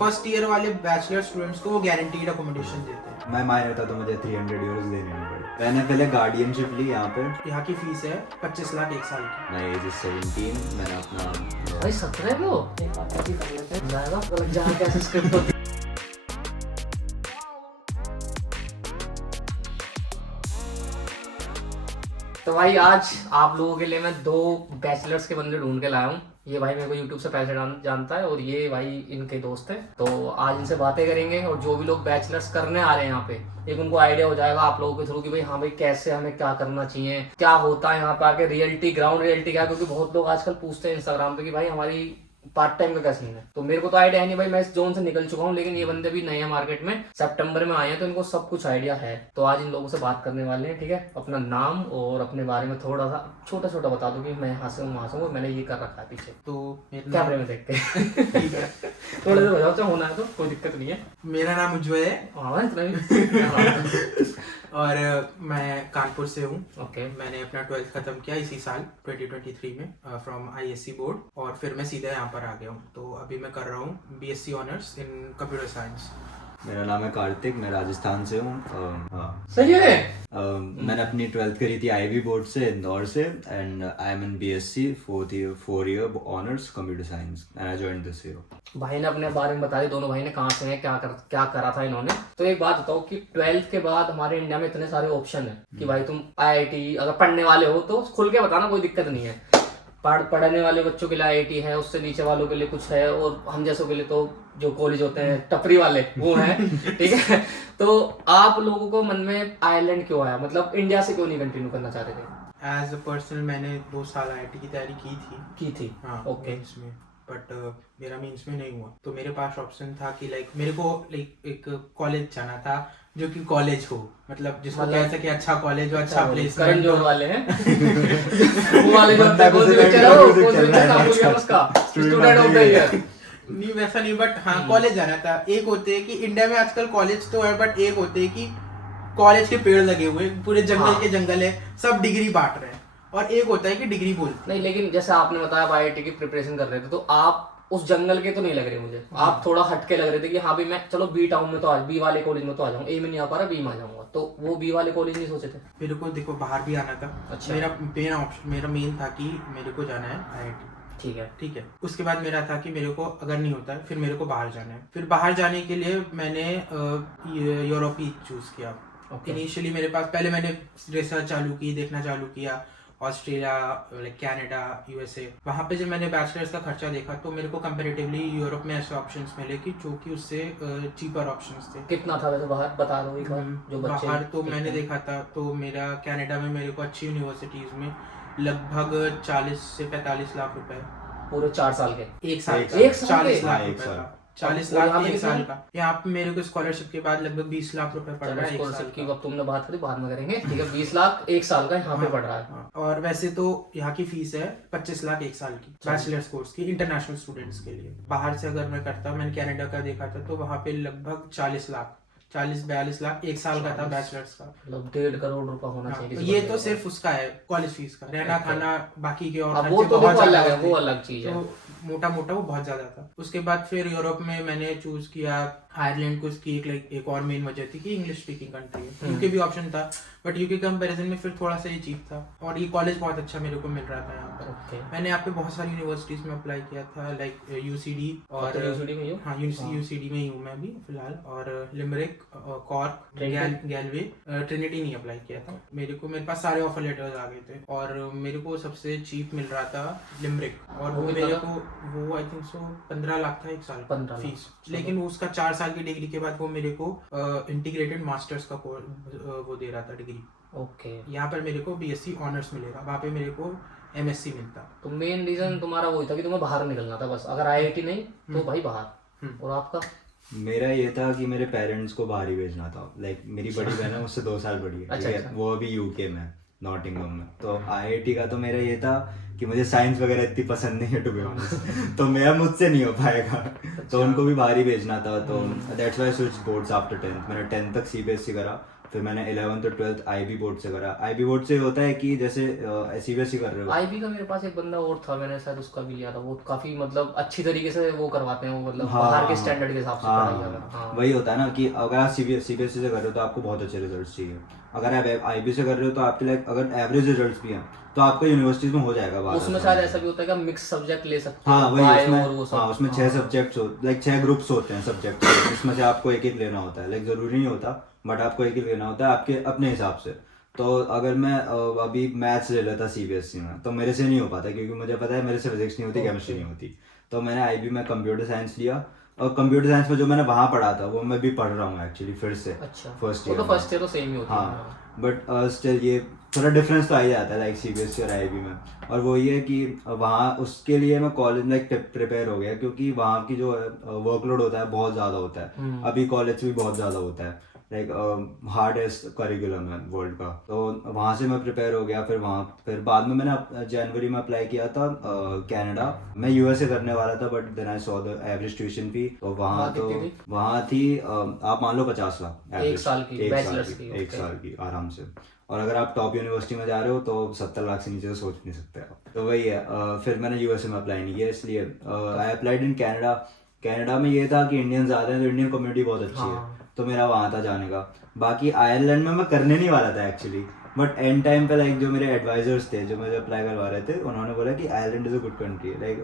First year वाले bachelor students को वो गारंटीड अकोमोडेशन देते हैं। मैं मायने था तो मुझे 300 यूरोज देने नहीं पड़े। मैंने पहले गार्डियनशिप ली यहाँ पे। यहाँ की फीस है 25 लाख एक साल की। मैं एज 17, मैंने अपना भाई 17 में हो एक बात ऐसी कर लेते हैं जाएगा तो लग जाएगा कैसे स्क्रिप्ट होती। तो भाई आज आप लोगों के लिए मैं दो बैचलर्स के बंदे ढूंढ के लाया हूँ। ये भाई मेरे को यूट्यूब से पैसे जानता है और ये भाई इनके दोस्त है। तो आज इनसे बातें करेंगे और जो भी लोग बैचलर्स करने आ रहे हैं यहाँ पे एक उनको आइडिया हो जाएगा आप लोगों के थ्रू कि भाई हाँ भाई कैसे हमें क्या करना चाहिए, क्या होता है यहाँ पे आके, रियलिटी ग्राउंड रियलिटी क्या है। क्योंकि बहुत लोग आजकल पूछते हैं इंस्टाग्राम पे कि भाई हमारी पार्ट टाइम का क्या सीन है। तो मेरे को तो आइडिया है नहीं भाई, मैं इस जोन से निकल चुका हूँ, लेकिन ये बंदे भी नए हैं मार्केट में, सितंबर में आए हैं तो इनको सब कुछ आइडिया है। तो आज इन लोगों से बात करने वाले हैं, ठीक है। अपना नाम और अपने बारे में थोड़ा सा छोटा छोटा बता दो कि मैं यहाँ से हूँ वहाँ से हूँ, मैंने ये कर रखा है पीछे। तो कैमरे में देख के थोड़े से बजाओ, चाहे होना है तो कोई दिक्कत नहीं है। मेरा नाम उज्जवल है। हाँ इतना ही। और मैं कानपुर से हूँ। ओके। मैंने अपना 12th खत्म किया इसी साल 2023 में फ्रॉम आईएससी बोर्ड, और फिर मैं सीधा यहाँ पर आ गया हूँ। तो अभी मैं कर रहा हूँ BSc honours in computer science. मेरा नाम है कार्तिक, मैं राजस्थान से हूँ। हाँ, सही है। मैंने अपनी 12th करी थी आईवी बोर्ड से इंदौर से, and I am in BSc 4 year honours computer science and I joined this year. भाई ने अपने बारे में बता दी, दोनों भाई ने कहाँ से हैं, क्या करा था इन्होंने। तो एक बात बताओ कि 12th के बाद हमारे इंडिया में इतने सारे ऑप्शन है कि भाई तुम आईआईटी अगर पढ़ने वाले हो तो खुल के बताना, कोई दिक्कत नहीं है। पढ़ने वाले बच्चों के लिए आईआईटी है, उससे नीचे वालों के लिए कुछ है, और हम जैसों के लिए तो जो कॉलेज होते हैं टपरी वाले वो हैं, ठीक है। तो आप लोगों को मन में आयरलैंड क्यों आया, मतलब इंडिया से क्यों नहीं कंटिन्यू करना चाहते थे? एज अ पर्सनल मैंने 2 साल आईआईटी की तैयारी की थी। हाँ, ओके। इसमें बट मेरा मेंस में नहीं हुआ। तो मेरे पास ऑप्शन था कि मेरे को एक कॉलेज जाना था जो कि कॉलेज हो, मतलब जिसको कह सके अच्छा कॉलेज हो, अच्छा प्लेसमेंट। करण जोहर वाले हैं वो वाले जो स्टूडेंट ऑफ द ईयर नहीं वैसा नहीं, बट हाँ कॉलेज जाना था। एक होते हैं कि इंडिया में आजकल कॉलेज तो है, बट एक होते हैं कि कॉलेज के पेड़ लगे हुए पूरे जंगल के जंगल है, सब डिग्री बांट रहे हैं, और एक होता है कि डिग्री बोलते नहीं। लेकिन जैसे आपने बताया आप आईआईटी की प्रिपरेशन कर रहे थे, तो आप उस जंगल के तो नहीं लग रहे मुझे, आप थोड़ा हटके लग रहे थे कि हाँ भी मैं चलो बी टाउन में तो आज बी वाले कॉलेज में तो आ जाऊँ, ए में नहीं आ पा रहा बी में आ जाऊंगा। तो वो बी वाले कॉलेज नहीं सोचे थे? मेरे को देखो बाहर भी आना था। अच्छा। मेरा मेन था कि मेरे को जाना है आईआईटी, ठीक है। उसके बाद मेरा था कि मेरे को अगर नहीं होता है फिर मेरे को बाहर जाना है। फिर बाहर जाने के लिए मैंने यूरोप ही चूज किया। इनिशियली मेरे पास पहले मैंने रिसर्च चालू की, देखना चालू किया, ऑस्ट्रेलिया, कनाडा, यूएसए। वहाँ पे जब मैंने बैचलर्स का खर्चा देखा तो मेरे को कंपैरेटिवली यूरोप में ऐसे ऑप्शंस मिले कि जो कि उससे चीपर ऑप्शंस थे। कितना था वैसे बाहर बता दो एक बार जो बच्चे बाहर तो मैंने देखा था, तो मेरा कनाडा में मेरे को अच्छी यूनिवर्सिटीज में लगभग 40 से 45 लाख रुपए पूरे 4 साल के, एक साल का 40 लाख एक रुपए साल। का, 40 लाख एक साल का। यहाँ पे मेरे को स्कॉलरशिप के बाद लगभग 20 लाख रुपए पड़ रहा है एक साल की। अब तुमने बात करी बाद में करेंगे, ठीक है। 20 लाख एक साल का यहाँ पे पड़ रहा है। हाँ, और वैसे तो यहाँ की फीस है 25 लाख एक साल की बैचलर्स कोर्स की, इंटरनेशनल स्टूडेंट्स के लिए। बाहर से अगर मैं करता, मैंने कनाडा का देखा था, तो वहाँ पे लगभग 40-42 लाख एक साल का था बैचलर्स का, मतलब 1.5 करोड़ रुपए होना चाहिए। ये तो सिर्फ उसका है कॉलेज फीस का, रहना खाना बाकी के और वो तो बहुत अलग है, वो अलग चीज है। मोटा मोटा वो बहुत ज्यादा था। उसके बाद फिर यूरोप में मैंने चूज किया आयरलैंड को। इसकी एक और मेन वजह थी कि इंग्लिश स्पीकिंग कंट्री है। यूके भी ऑप्शन था, बट यूके कंपैरिजन में फिर थोड़ा सा ये चीप था, और ये कॉलेज बहुत अच्छा मेरे को मिल रहा था यहाँ पर। मैंने यहाँ पे बहुत सारी यूनिवर्सिटीज में अप्लाई किया था, लाइक यूसीडी, और हाँ यूसीडी में ही हूँ मैं भी फिलहाल, और लिमरिक, कॉर्क, गैलवे, ट्रिनिटी नहीं अप्लाई किया था। मेरे पास सारे ऑफर लेटर्स आ गए थे, और मेरे को सबसे चीप मिल रहा था लिमरिक, और वो मेरे को वो आई थिंक सो 15 लाख था एक साल फीस। लेकिन उसका 4 साल की डिग्री के बाद वो मेरे को इंटीग्रेटेड मास्टर्स का वो दे रहा था डिग्री। ओके। यहाँ पर मेरे को बीएससी ऑनर्स मिलेगा, वहाँ पे मेरे को एमएससी मिलता। तो मेन रीजन तुम्हारा वही था कि तुम्हें बाहर निकलना था बस, अगर आईआईटी नहीं तो भाई बाहर। और आपका? मेरा ये था कि मेरे पेरेंट्स को बाहर ही भेजना था। लाइक मेरी बड़ी बहन है, उससे 2 साल बड़ी है, ठीक है। वो अभी यूके में, नॉटिंघम में। तो आईआईटी का तो मेरा ये था कि मुझे साइंस वगैरह इतनी पसंद नहीं है टू बी ऑनेस्ट, तो मेरा मुझसे नहीं हो पाएगा। तो उनको भी बाहर ही भेजना था, तो that's why switch boards after 10th। मैंने 10th तक सीबीएसई करा, फिर मैंने 11th और 12th IB बोर्ड से करा। IB बोर्ड से होता है कि जैसे CBSE कर रहे हो। IB का मेरे पास एक बंदा और था, मैंने शायद उसका भी लिया था, वो काफी मतलब अच्छी तरीके से वो करवाते हैं, वो मतलब हाँ, बाहर के स्टैंडर्ड के हिसाब से पढ़ाई हाँ, वगैरह। हाँ वही होता है ना कि अगर आप CBSE से कर रहे हो तो आपको बहुत अच्छे रिजल्ट्स चाहिए। अगर आप IB से कर रहे हो तो आपके लिए अगर एवरेज रिजल्ट्स भी हैं तो आपका यूनिवर्सिटीज में हो जाएगा। उसमें शायद ऐसा भी होता है कि मिक्स सब्जेक्ट ले सकते हाँ हो, वही बायो उसमें, और वो सब। हाँ उसमें 6 सब्जेक्ट्स लाइक 6 ग्रुप्स होते हैं सब्जेक्ट, जिसमें से आपको एक एक लेना होता है। लाइक जरूरी नहीं होता बट आपको एक एक लेना होता है आपके अपने हिसाब से। तो अगर मैं अभी मैथ्स ले लेता CBSE में तो मेरे से नहीं हो पाता, क्योंकि मुझे पता है मेरे से फिजिक्स नहीं होती, केमिस्ट्री नहीं होती। तो मैंने IB में कंप्यूटर साइंस लिया, और कंप्यूटर साइंस में जो मैंने वहाँ पढ़ा था वो मैं भी पढ़ रहा हूँ एक्चुअली फिर से। अच्छा, फर्स्ट वो ईयर तो फर्स्ट ईयर तो सेम ही होता है। हाँ, बट स्टिल ये थोड़ा डिफरेंस तो आ ही जाता है लाइक CBSE और IB में। और वो ये कि वहाँ उसके लिए मैं कॉलेज लाइक प्रिपेयर हो गया, क्योंकि वहाँ की जो वर्कलोड होता है बहुत ज़्यादा होता है। अभी कॉलेज भी बहुत ज़्यादा होता है, लाइक हार्डेस्ट करिकुलम है वर्ल्ड का। तो वहाँ से मैं प्रिपेयर हो गया। फिर बाद में मैंने जनवरी में अप्लाई किया था कनाडा। मैं USA करने वाला था but then I saw the average tuition fee, तो वहाँ थी आप मान लो 50 लाख एक साल की, बैचलर्स की, एक साल की आराम से। और अगर आप टॉप यूनिवर्सिटी में जा रहे हो तो 70 लाख से नीचे तो सोच नहीं सकते आप। तो वही है। फिर मैंने USA में अप्लाई नहीं किया, इसलिए आई अप्लाइड इन कनाडा। कनाडा में ये था कि इंडियन ज़्यादा हैं तो इंडियन कम्युनिटी बहुत अच्छी है, तो मेरा वहाँ था जाने का। बाकी आयरलैंड में मैं करने नहीं वाला था एक्चुअली, बट एंड टाइम पे लाइक जो मेरे एडवाइजर्स थे जो मुझे अप्लाई करवा रहे थे, उन्होंने बोला कि Ireland is a good country, like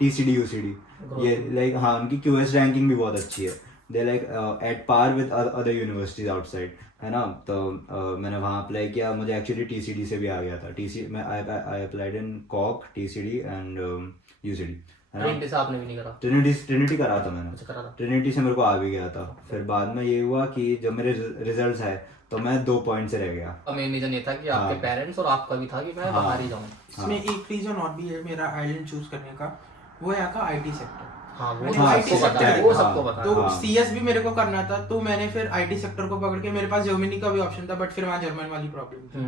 TCD UCD ये लाइक हाँ उनकी QS रैंकिंग भी बहुत अच्छी है। They like at par with other universities outside, है ना। तो मैंने वहाँ अप्लाई किया, मुझे एक्चुअली TCD से भी आ गया था। मैं आई अप्लाइड इन कॉक, TCD एंड UCD, है ना। ट्रिनिटी से आपने भी नहीं करा? ट्रिनिटी करा था मैंने। अच्छा, करा था। ट्रिनिटी से मेरे को आ भी गया था। फिर बाद में ये हुआ कि जब मेरे रिजल्ट्स आए तो मैं 2 पॉइंट से रह गया। मेन रीजन ये था कि आपके पेरेंट्स और आपका भी था कि मैं बाहर ही जाऊँ। इसमें एक रीजन और भी है मेरा आइलैंड चूज करने का, वो है आपका IT सेक्टर। हाँ वो मैंने तो IT सबको पता है, सेक्टर, वो सबको पता है। तो हाँ। CS भी मेरे को करना था, तो मैंने फिर IT सेक्टर को पकड़ के, मेरे पास जर्मनी का भी ऑप्शन था बट फिर वहाँ जर्मन वाली प्रॉब्लम थी।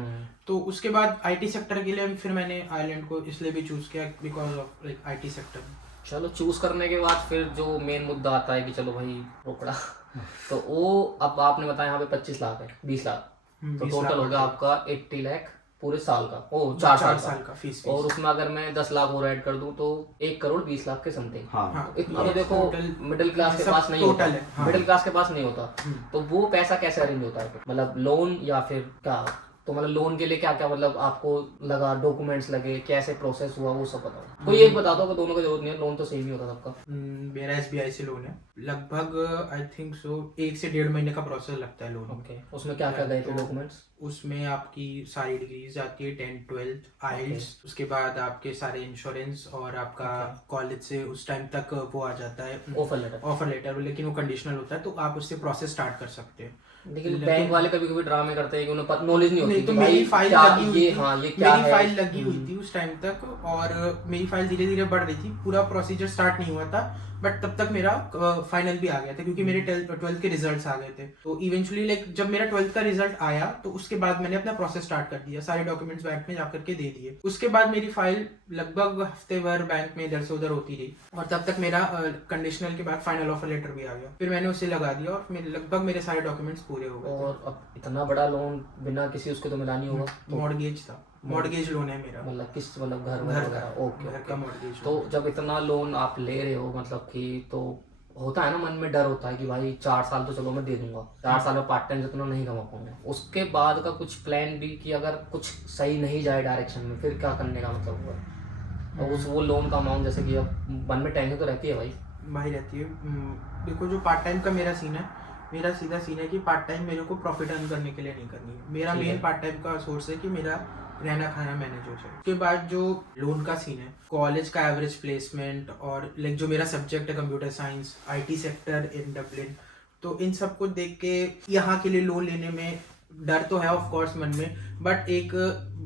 तो उसके बाद IT सेक्टर के लिए फिर मैंने आयरलैंड को इसलिए भी चूज किया because of like IT sector. चलो चूज करने के बाद फिर जो मेन मुद्दा आता है कि चलो भाई रोकड़ा तो वो अब आपने बताया यहाँ पे 25 लाख है, 20 लाख, तो टोटल होगा आपका 80 लाख पूरे साल का, ओ 4 साल का फीस। और उसमें अगर मैं 10 लाख और ऐड कर दूं तो 1 करोड़ 20 लाख के समथिंग। हाँ। इतना तो देखो मिडिल क्लास के पास नहीं होता, मिडिल क्लास के पास नहीं होता। तो वो पैसा कैसे अरेंज होता है, मतलब लोन या फिर क्या? तो मतलब लोन के लिए क्या क्या मतलब आपको लगा, डॉक्यूमेंट्स लगे, कैसे प्रोसेस हुआ, वो सब बताओ। कोई एक बता दो कि दोनों का जरूरत नहीं है, लोन तो सेम ही होता सबका। मेरा SBI से लोन है, लगभग आई थिंक सो 1 से 1.5 महीने का प्रोसेस लगता है लोन। ओके, उसमें क्या क्या गए थे डॉक्यूमेंट्स? उसमें आपकी सारी डिग्रीज आती है, 10th 12th IELTS, उसके बाद आपके सारे इंश्योरेंस और आपका कॉलेज से उस टाइम तक वो आ जाता है ऑफर लेटर, लेकिन वो कंडीशनल होता है, तो आप उससे प्रोसेस स्टार्ट कर सकते हैं। लेकिन बैंक वाले कभी कभी ड्रामे करते हैं कि उन्हें नॉलेज नहीं होती। तो मेरी फाइल लगी हुई थी, हाँ ये क्या है, मेरी फाइल लगी हुई थी उस टाइम तक, और मेरी फाइल धीरे धीरे बढ़ रही थी, पूरा प्रोसीजर स्टार्ट नहीं हुआ था बट तब तक मेरा फाइनल भी आ गया था क्योंकि मेरे 12th के रिजल्ट्स आ गए थे। तो इवेंचुअली लाइक जब मेरा 12th का रिजल्ट आया तो उसके बाद मैंने अपना प्रोसेस स्टार्ट कर दिया, सारे डॉक्यूमेंट्स बैंक में जाकर के दे दिए। उसके बाद मेरी फाइल लगभग हफ्ते भर बैंक में इधर से उधर होती रही और तब तक मेरा कंडीशनल के बाद फाइनल ऑफर लेटर भी आ गया, फिर मैंने उसे लगा दिया और लगभग मेरे सारे डॉक्यूमेंट्स पूरे हो गए। और अब इतना बड़ा लोन बिना किसी उसके तो मिला नहीं होगा? मॉर्गेज था, मॉर्गेज लोन है मेरा, मतलब किस मतलब घर का? ओके, घर का मॉर्गेज। तो जब इतना लोन आप ले रहे हो मतलब कि तो होता है ना मन में डर होता है कि भाई 4 साल तो चलो मैं दे दूंगा, 4 साल में पार्ट टाइम जितना नहीं कमा पाऊंगा, उसके बाद का कुछ प्लान भी कि अगर कुछ सही नहीं जाए डायरेक्शन में फिर क्या करने का मतलब हुआ? और उस वो लोन का अमाउंट जैसे कि अब मन में टेंशन तो रहती है भाई रहती है। देखो जो पार्ट टाइम का मेरा सीन है, मेरा सीधा सीन है कि पार्ट टाइम मेरे को प्रॉफिट अर्न करने के लिए नहीं करनी है। मेरा मेन पार्ट टाइम का सोर्स है कि मेरा रहना खाना मैनेज हो जाए। उसके बाद जो लोन का सीन है, कॉलेज का एवरेज प्लेसमेंट और लाइक जो मेरा सब्जेक्ट है computer science, IT sector in Dublin, तो इन सब को देख के यहाँ के लिए लोन लेने में डर तो है ऑफ कोर्स मन में, बट एक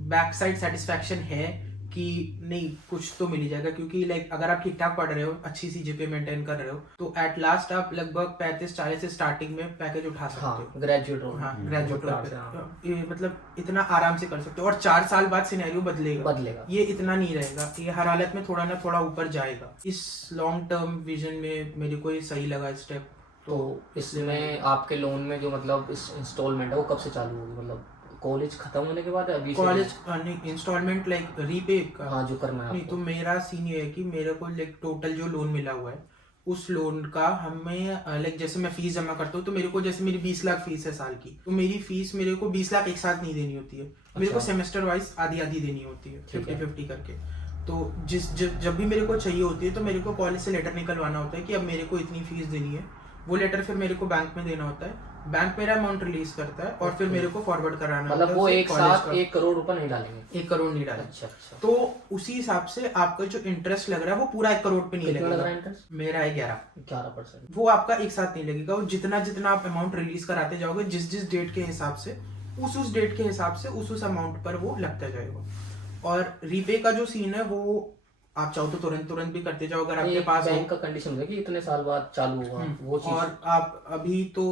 बैक साइड सेटिस्फैक्शन है कि नहीं कुछ तो मिल ही जाएगा, क्योंकि लाइक अगर आप ठीक ठाक पढ़ रहे हो, अच्छी सी GPA मेंटेन कर रहे हो, तो एट लास्ट आप लगभग 35-40 से स्टार्टिंग में पैकेज उठा सकते हो। ग्रेजुएट मतलब इतना आराम से कर सकते हो। और 4 साल बाद सिनेरियो बदलेगा, ये इतना नहीं रहेगा, ये हर हालत में थोड़ा ना थोड़ा ऊपर जाएगा। इस लॉन्ग टर्म विजन में मेरे को ये सही लगा स्टेप, तो इसमें आपके लोन में जो मतलब इस इंस्टॉलमेंट है वो कब से चालू होगी, मतलब कॉलेज खत्म होने के बाद अभी कॉलेज नहीं, इंस्टॉलमेंट लाइक रीपे का? हाँ, जो करना है नहीं, तो मेरा सीन ये है कि मेरे को लाइक टोटल जो लोन मिला हुआ है उस लोन का हमें लाइक जैसे मैं फीस जमा करता हूँ, तो मेरे को जैसे मेरी 20 लाख फीस है साल की, तो मेरी फीस मेरे को 20 लाख एक साथ नहीं देनी होती है, मेरे को सेमेस्टर वाइज आधी आधी देनी होती है, 50-50 करके। तो जब भी मेरे को चाहिए होती है तो मेरे को कॉलेज से लेटर निकलवाना होता है कि अब मेरे को इतनी फीस देनी है। वो लेटर फिर मेरे को बैंक में देना होता है, बैंक मेरा अमाउंट रिलीज करता है और फिर मेरे को फॉरवर्ड कराना मतलब वो एक साथ 1 करोड़ रुपए नहीं डालेंगे? 1 करोड़ नहीं डालेंगे। अच्छा। तो उसी हिसाब से आपका जो इंटरेस्ट लग रहा है वो पूरा 1 करोड़ पे नहीं कितना लग लगेगा। रहा है इंटरेस्ट? मेरा है 11%। वो आपका एक साथ नहीं लगेगा, वो जितना जितना आप अमाउंट रिलीज कराते जाओगे जिस डेट के हिसाब से उस डेट के हिसाब से उस अमाउंट पर वो लगता जाएगा। और रीपे का जो सीन है वो आप चाहो तो तुरंत भी करते जाओ अगर आपके पास बैंक का कंडीशन है कि इतने साल बाद चालू होगा वो चीज। और आप अभी तो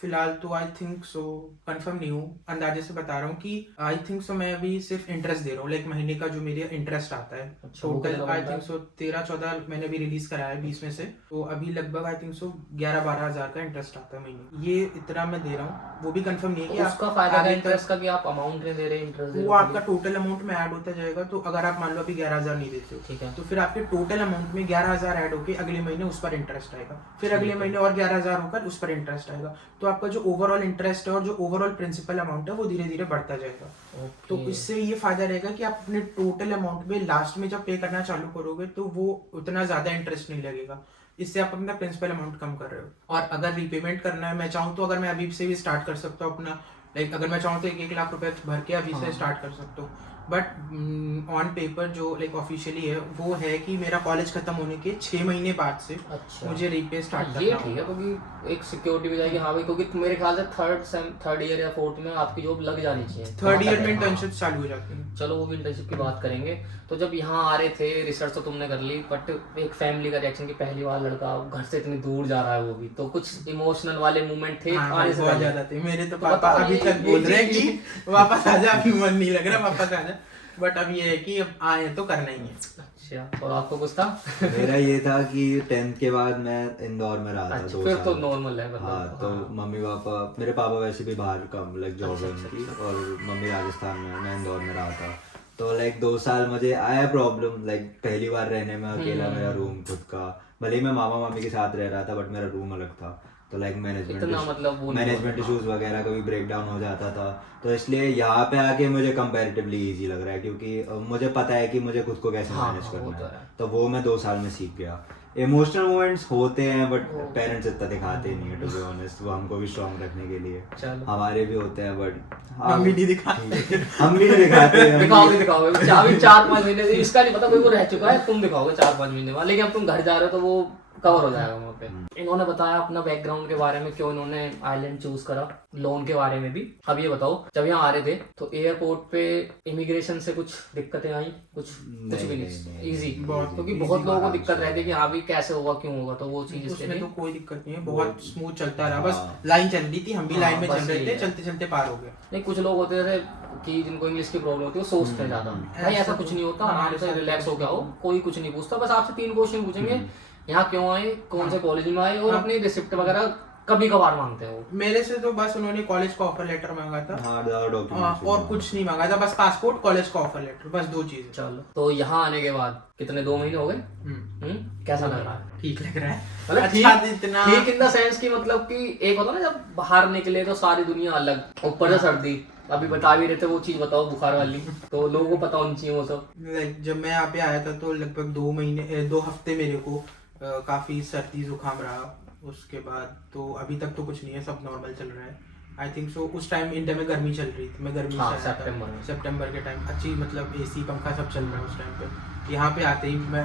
फिलहाल तो आई थिंक सो कंफर्म नहीं हूँ, अंदाजे से बता रहा हूँ कि आई थिंक सो मैं अभी सिर्फ इंटरेस्ट दे रहा हूँ, लाइक महीने का जो मेरा इंटरेस्ट आता है टोटल आई थिंक सो 13-14 मैंने अभी रिलीज कराया है 20 में से, तो अभी लगभग आई थिंक सो 11-12 हजार का इंटरेस्ट आता है महीने। ये इतना मैं दे रहा हूँ, वो भी कंफर्म नहीं है कि उसका फायदा है इंटरेस्ट का कि आप अमाउंट नहीं दे रहे, इंटरेस्ट वो आपका टोटल अमाउंट में ऐड होता जाएगा। तो अगर आप मान लो अभी 11,000 नहीं देते हो, ठीक है, तो फिर आपके टोटल अमाउंट में 11,000 ऐड होके अगले महीने उस पर इंटरेस्ट आएगा, फिर अगले महीने और 11,000 होकर उस पर इंटरेस्ट आएगा। तो आपका जो ओवरऑल इंटरेस्ट है और जो ओवरऑल प्रिंसिपल अमाउंट है वो धीरे धीरे बढ़ता जाएगा। तो इससे ये फायदा रहेगा कि आप अपने टोटल अमाउंट में लास्ट में जब पे करना चालू करोगे तो वो उतना ज्यादा इंटरेस्ट नहीं लगेगा, इससे आप अपना प्रिंसिपल अमाउंट कम कर रहे हो। और अगर रीपेमेंट करना है, मैं चाहूँ तो अगर मैं अभी से भी स्टार्ट कर सकता हूँ अपना, लाइक अगर मैं चाहूँ तो 1 लाख रुपए भर के अभी से स्टार्ट कर सकता हूँ। बट ऑन पेपर जो लाइक ऑफिशियली है वो है कि मेरा कॉलेज खत्म होने के 6 महीने बाद से मुझे रीपे स्टार्ट करना है। ये ठीक है, क्योंकि एक सिक्योरिटी भी जाएगी। हाँ भाई, क्योंकि मेरे ख्याल से थर्ड ईयर या फोर्थ में आपकी जॉब लग जानी चाहिए। 3rd ईयर में इंटर्नशिप चालू हो जाती है। चलो वो भी इंटर्नशिप की बात करेंगे। तो जब यहाँ आ रहे थे, रिसर्च तो तुमने कर ली, बट एक फैमिली का रिएक्शन कि पहली बार लड़का घर से इतनी दूर जा रहा है, वो भी तो कुछ इमोशनल वाले मोमेंट थे आने से बहुत ज्यादा थे। मेरे तो पापा अभी तक बोल रहे हैं कि वापस आ जा, अभी मन नहीं लग रहा वापस आ जा, बट अब ये है कि अब आए तो करना ही है। अच्छा, और आपको कुछ था? मेरा ये था कि 10th के बाद मैं इंदौर में रहा था 2 फिर साल। तो नॉर्मल है मतलब। हाँ, तो मम्मी पापा, मेरे पापा वैसे भी बाहर का लाइक जॉब है उनकी, और मम्मी राजस्थान में, मैं इंदौर में रहा था। तो लाइक 2 साल मुझे आया प्रॉब्लम, लाइक पहली बार रहने में अकेला, मेरा रूम खुद का, भले ही मैं मामा मामी के साथ रह रहा था बट मेरा रूम अलग था। तो लाइक मैनेजमेंट इशूज वगैरह कभी ब्रेक डाउन हो जाता था। तो इसलिए यहाँ पे आके मुझे कंपैरेटिवली इजी लग रहा है, क्योंकि मुझे पता है कि मुझे खुद को कैसे मैनेज करना है। तो वो मैं 2 साल में सीख गया। इमोशनल मोमेंट्स होते हैं बट पेरेंट्स इतना दिखाते नहीं है, टू बी ऑनेस्ट। वो हमको भी स्ट्रॉन्ग रखने के लिए, हमारे भी होते हैं बट हम भी नहीं दिखाते हैं। दिखाओगे 4-5 महीने, इसका नहीं पता कोई वो रह चुका है, तुम दिखाओगे 4-5 महीने बाद, लेकिन अब तुम घर जा रहे हो तो वो कवर हो जाएगा वहाँ पे। इन्होंने बताया अपना बैकग्राउंड के बारे में, क्यों इन्होंने आइलैंड चूज करा, लोन के बारे में भी। अब ये बताओ, जब यहाँ आ रहे थे तो एयरपोर्ट पे इमिग्रेशन से कुछ दिक्कतें आई? कुछ भी नहीं, इजी, क्योंकि बहुत लोगों को दिक्कत रहती है कि हाँ भी कैसे होगा, क्यों होगा, तो वो चीज उसमें तो कोई दिक्कत नहीं है, बहुत स्मूथ चलता रहा, बस लाइन चल रही थी, हम भी लाइन में चल रहे थे, चलते चलते पार हो गए। नहीं, कुछ लोग होते थे कि जिनको इंग्लिश की प्रॉब्लम होती है वो सोचते हैं ज्यादा, भाई ऐसा कुछ नहीं होता, आराम से रिलैक्स हो गया हो, कोई कुछ नहीं पूछता, बस आपसे 3 क्वेश्चन पूछेंगे, यहाँ क्यों आए, कौन से कॉलेज में आए, और अपनी रिसिप्ट वगैरह कभी कभार मांगते हो। मेरे से तो बस उन्होंने कॉलेज का ऑफर लेटर मांगा था, और कुछ नहीं मांगा था, बस पासपोर्ट, कॉलेज का ऑफर लेटर, बस 2 चीजें। चलो, तो यहाँ आने के बाद कितने 2 महीने हो गए, कैसा लग रहा है? ठीक लग रहा है, मतलब ठीक इन द सेंस की, मतलब कि एक होता ना जब बाहर निकले तो सारी दुनिया अलग, ऊपर से सर्दी, अभी बता भी रहे थे वो चीज, बताओ बुखार वाली, तो लोगों को पता होनी चाहिए वो सब। जब मैं यहाँ पे आया था तो लगभग 2 हफ्ते मेरे को काफी सर्दी जुकाम रहा, उसके बाद तो अभी तक तो कुछ नहीं है, सब नॉर्मल चल रहा है। आई थिंक सो उस टाइम इंडिया में गर्मी चल रही थी, मैं गर्मी से आया था सितंबर के टाइम, अच्छी मतलब एसी पंखा सब चल रहा है उस टाइम पे। यहाँ पे आते ही मैं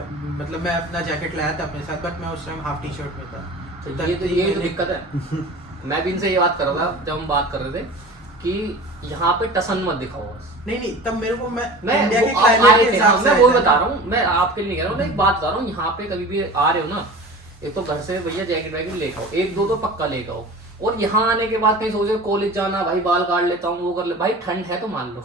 अपना जैकेट लाया था अपने साथ, बट मैं उस टाइम हाफ टी शर्ट में था। तो ये तो दिक्कत है। मैं भी इनसे ये बात कर रहा था जब हम बात कर रहे थे कि यहाँ पे टसन मत दिखाओ बस। नहीं, तब मेरे को मैं इंडिया के क्लाइमेट के हिसाब से वो बता रहा हूँ, मैं आपके लिए नहीं कह रहा हूँ, मैं एक बात बता रहा हूँ, यहाँ पे कभी भी आ रहे हो ना, एक तो घर से भैया जैकेट वैकेट लेकर आओ, 1-2 तो पक्का लेकर आओ, और यहाँ आने के बाद कहीं सोचो कॉलेज जाना, भाई बाल काट लेता हूँ, वो कर ले, भाई ठंड है तो मान लो,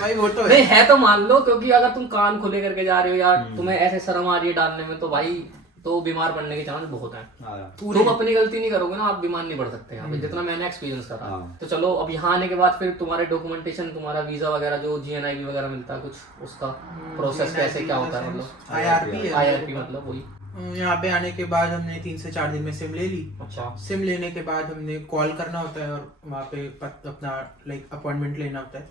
भाई वो तो नहीं है तो मान लो, क्योंकि अगर तुम कान खुले करके जा रहे हो यार, तुम्हें ऐसे शर्म आ रही है डालने में, तो भाई तो बीमार पड़ने के चांस बहुत हैं। हाँ। तुम अपनी गलती नहीं करोगे ना, आप बीमार नहीं पड़ सकते यहाँ पे, जितना मैंने एक्सपीरियंस करा। हाँ। तो चलो अब यहाँ आने के बाद फिर तुम्हारे डॉक्यूमेंटेशन, तुम्हारा वीजा वगैरह जो GNIB वगैरह मिलता है कुछ, उसका प्रोसेस कैसे क्या होता है? मतलब IRP मतलब वही। यहाँ पे आने के बाद हमने 3 से 4 दिन में सिम ले ली। अच्छा। सिम लेने के बाद हमने कॉल करना होता है और वहाँ पे अपना अपॉइंटमेंट लेना होता है।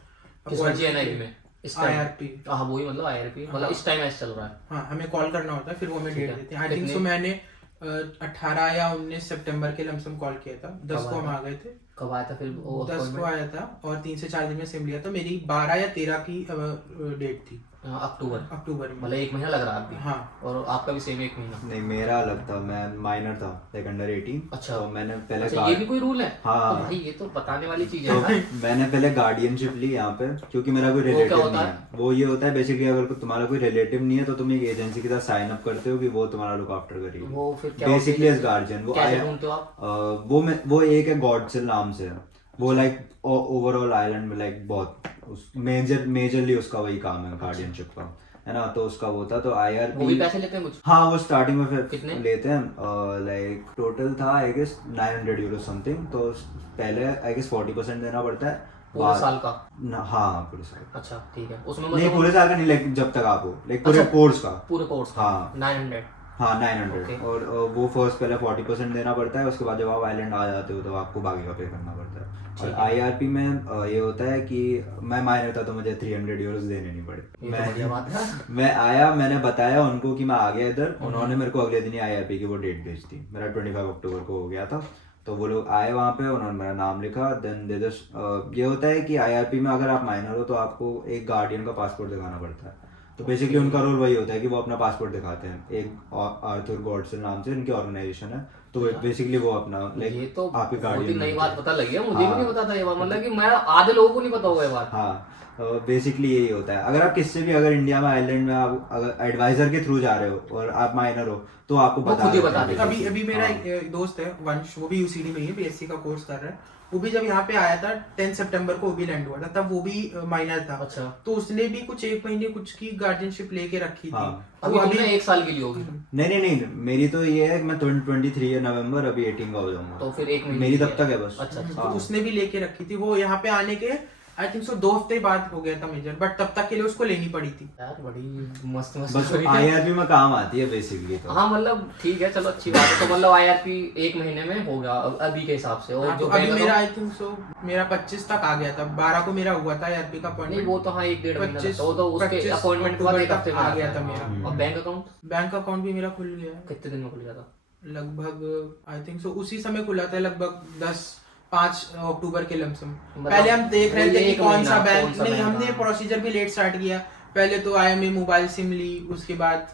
GNIB में इस टाइम IRP, हाँ वही मतलब IRP मतलब इस टाइम ऐसे चल रहा है। हाँ हमें कॉल करना होता है, फिर वो हमें ठीक डेट है। देते हैं। आई थिंक सो मैंने 18 या 19 सितंबर के लमसम कॉल किया था, 10 को हम आ गए थे। कब आया था फिर वो 10 को appointment? आया था और 3 से 4 दिन में सिम लिया था। मेरी 12 या 13 की डेट थी, अक्टूबर में। मतलब 1 महीना लग रहा है अभी। हाँ। और आपका भी सेम 1 महीना? नहीं मेरा अलग था, मैं माइनर था, लाइक अंडर 18। अच्छा। तो मैंने पहले अच्छा, ये भी कोई रूल है? हाँ। तो भाई ये तो बताने वाली चीज तो है। मैंने पहले गार्डियनशिप ली यहाँ पे, क्योंकि मेरा कोई वो क्या रिलेटिव होता नहीं है। वो ये होता है बेसिकली, अगर तुम्हारा कोई रिलेटिव नहीं है तो तुम एक एजेंसी के साथ साइन अप करते हो कि वो तुम्हारा लुक आफ्टर करेगी। वो फिर क्या बेसिकली एज गार्जियन। वो कैसे ढूंढते हो आप? वो एक है गॉडसिल नाम से, वो लाइक ओवरऑल आइलैंड में लाइक बहुत मेजरली उसका वही काम है गार्डियनशिप का, है ना। तो उसका वो था, तो IRP वो भी पैसे लेते हैं कुछ? हाँ वो स्टार्टिंग में फिर कितने लेते हैं, लाइक टोटल था आई गेस 900 यूरो समथिंग। तो पहले आई गेस 40% देना पड़ता है पूरे साल का? हाँ पूरे साल। अच्छा ठीक है। उसमें नहीं मतलब पूरे साल का नहीं, लाइक जब तक आप हो, लाइक पूरे अच्छा, कोर्स का। पूरे कोर्स का हाँ 900? हाँ 900। Okay. और वो फर्स्ट पहले 40% देना पड़ता है, उसके बाद जब आप आइलैंड आ जाते हो तो आपको बाकी का पे करना पड़ता है। और IRP में ये होता है कि मैं माइनर था तो मुझे 300 यूरोस देने नहीं पड़े। मैं आया, मैंने बताया उनको कि मैं आ गया इधर, उन्होंने मेरे को अगले दिन ही IRP की वो डेट भेज दी। मेरा 25 अक्टूबर को हो गया था। तो वो लोग आए वहाँ पे, उन्होंने मेरा नाम लिखा, देन दे जस्ट ये होता है कि IRP में अगर आप माइनर हो तो आपको एक गार्डियन का पासपोर्ट दिखाना पड़ता है। तो बेसिकली उनका रोल वही होता है कि वो अपना पासपोर्ट दिखाते हैं। एक आर्थर गॉडसिल नाम से इनकी ऑर्गेनाइजेशन है, तो बेसिकली वो अपना लाइक ये तो आपके बहुत ही गार्डियन नई बात पता लगी है मुझे। हाँ। भी नहीं पता था ये बात, मतलब कि मैं आधे लोगों को नहीं पता होगा ये बात। हाँ बेसिकली यही होता है। अगर आप किससे भी अगर इंडिया में आइलैंड में आप अगर एडवाइजर के थ्रू जा रहे हो और आप माइनर हो तो आपको वो खुद ही बता देगा। अभी मेरा हाँ। एक दोस्त है वंश, वो भी UCD में ही BSc का कोर्स कर रहा है। वो भी जब यहाँ पे आया था 10 सितंबर को वो भी लैंड हुआ था, तब वो भी माइनर था। अच्छा। तो उसने भी कुछ 1 महीने कुछ की गार्डियनशिप लेके रखी थी। हाँ। अभी तुमने 1 साल की ली होगी? नहीं मेरी तो ये है कि मैं 23 नवंबर अभी 18 का हो जाऊंगा। तो फिर 1 महीने मेरी तब तक है बस। अच्छा। तो उसने भी लेके रखी थी। वो यहाँ पे आने के आई थिंक सो 2 हफ्ते बाद हो गया था मेजर, बट तब तक के लिए उसको लेनी पड़ी थी। यार बड़ी मस्त बस story है। IRP में काम आती है बेसिकली। तो हाँ मतलब ठीक है, चलो अच्छी बात है। तो मतलब IRP 1 महीने में हो गया अभी के हिसाब से। और हाँ, जो तो अभी मेरा आई थिंक सो मेरा 25 तक आ गया था। 12 को मेरा हुआ था IRP का नहीं अपॉइंटमेंट। वो तो हाँ 1-1.5 महीना 25 लगता है। वो तो उसके 25 अपॉइंटमेंट के बाद अक्टूबर 1 हफ्ते में आ गया आता था है। मेरा। और बैंक अकाउंट? बैंक अकाउंट भी मेरा खुल गया है कितने दिन में खुल जाता? लगभग आई थिंक सो उसी समय खुला था, लगभग 5 अक्टूबर के लमसम। मतलब पहले हम देख रहे थे कि कौन सा बैंक, नहीं बैंक, हमने हाँ। प्रोसीजर भी लेट स्टार्ट किया। पहले तो IMA मोबाइल सिम ली, उसके बाद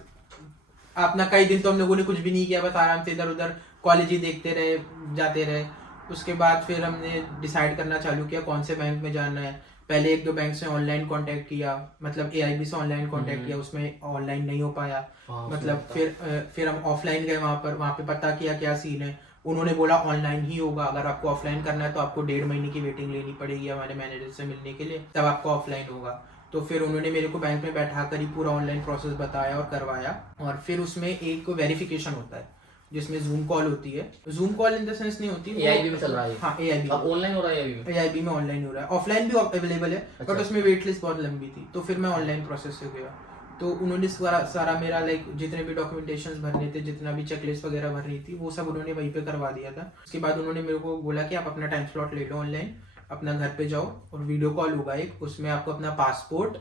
अपना कई दिन तो हम लोगों ने कुछ भी नहीं किया, बस आराम से इधर उधर कॉलेज ही देखते रहे, जाते रहे। उसके बाद फिर हमने डिसाइड करना चालू किया कौन से बैंक में जाना है। पहले 1-2 बैंक से ऑनलाइन कांटेक्ट किया, मतलब AIB से ऑनलाइन कांटेक्ट किया, उसमें ऑनलाइन नहीं हो पाया। हाँ, मतलब फिर हम ऑफलाइन गए वहाँ पे पता किया क्या सीन है। उन्होंने बोला ऑनलाइन ही होगा, अगर आपको ऑफलाइन करना है तो आपको 1.5 महीने की वेटिंग लेनी पड़ेगी हमारे मैनेजर से मिलने के लिए, तब आपको ऑफलाइन होगा। तो फिर उन्होंने मेरे को बैंक में बैठा कर ही पूरा ऑनलाइन प्रोसेस बताया और करवाया। और फिर उसमें एक वेरिफिकेशन होता है जिसमें जूम कॉल होती है। Zoom call in the sense नहीं होती, AIB में चल रहा है? हाँ AIB अब ऑनलाइन हो रहा है AIB में ऑनलाइन हो रहा है, ऑफलाइन भी अवेलेबल है। अच्छा। बट उसमें वेट लिस्ट बहुत लंबी थी, तो फिर मैं ऑनलाइन प्रोसेस से गया। तो उन्होंने सारा मेरा लाइक जितने भी डॉक्यूमेंटेशंस भरने थे, जितना भी चेकलिस्ट वगैरह भरनी थी, वो सब उन्होंने वहीं पे करवा दिया था। उसके बाद उन्होंने मेरे को बोला कि आप अपना टाइम स्लॉट ले लो ऑनलाइन, अपना घर पे जाओ और वीडियो कॉल होगा एक, उसमें आपको अपना पासपोर्ट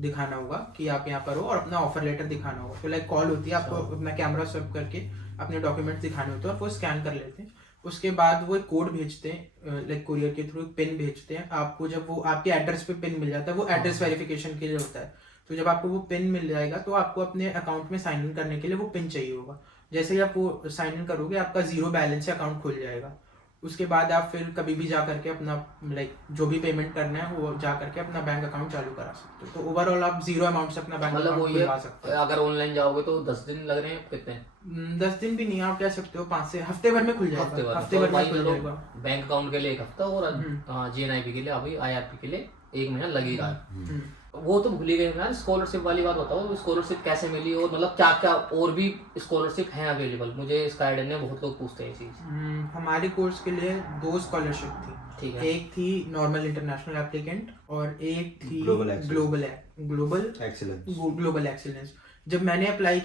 दिखाना होगा कि आप यहाँ पर हो और अपना ऑफर लेटर दिखाना होगा। तो लाइक कॉल होती है, आपको अपना कैमरा स्वैप करके अपने डॉक्यूमेंट्स दिखाने होते हैं और वो स्कैन कर लेते हैं। उसके बाद वो एक कोड भेजते हैं, लाइक कोरियर के थ्रू पिन भेजते हैं आपको। जब वो आपके एड्रेस पे पिन मिल जाता है, वो एड्रेस वेरिफिकेशन के लिए होता है। तो जब आपको वो पिन मिल जाएगा तो आपको अपने अकाउंट में साइन इन करने के लिए वो पिन चाहिए होगा। जैसे ही आप वो साइन इन करोगे, आपका 0 बैलेंस से अकाउंट खुल जाएगा। उसके बाद आप फिर कभी भी जा करके अपना लाइक जो भी पेमेंट करना है वो जा करके अपना बैंक अकाउंट चालू करा सकते हो। तो ओवरऑल आप 0 अमाउंट से अपना बैंक अकाउंट खुलवा सकते हो। अगर ऑनलाइन जाओगे तो 10 दिन लग रहे हैं? कितने? 10 दिन भी नहीं, आप कह सकते हो 5 से हफ्ते भर में खुल जाएगा। हफ्ते भर में खुल जाएगा। बैंक अकाउंट के लिए 1 हफ्ता और GNIB के लिए अभी IRP के लिए 1 महीना लगेगा। वो तो भूल ही गए यार, स्कॉलरशिप वाली बात बताओ, स्कॉलरशिप कैसे मिली और मतलब क्या क्या और भी स्कॉलरशिप हैं अवेलेबल, मुझे इसका आइडिया नहीं है, बहुत लोग पूछते हैं ये चीज़। हमारे कोर्स के लिए 2 स्कॉलरशिप थी। ठीक है। एक थी नॉर्मल इंटरनेशनल एप्लीकेंट और एक थी Global Excellence. Global excellence. Global excellence. जब मैंने अप्लाई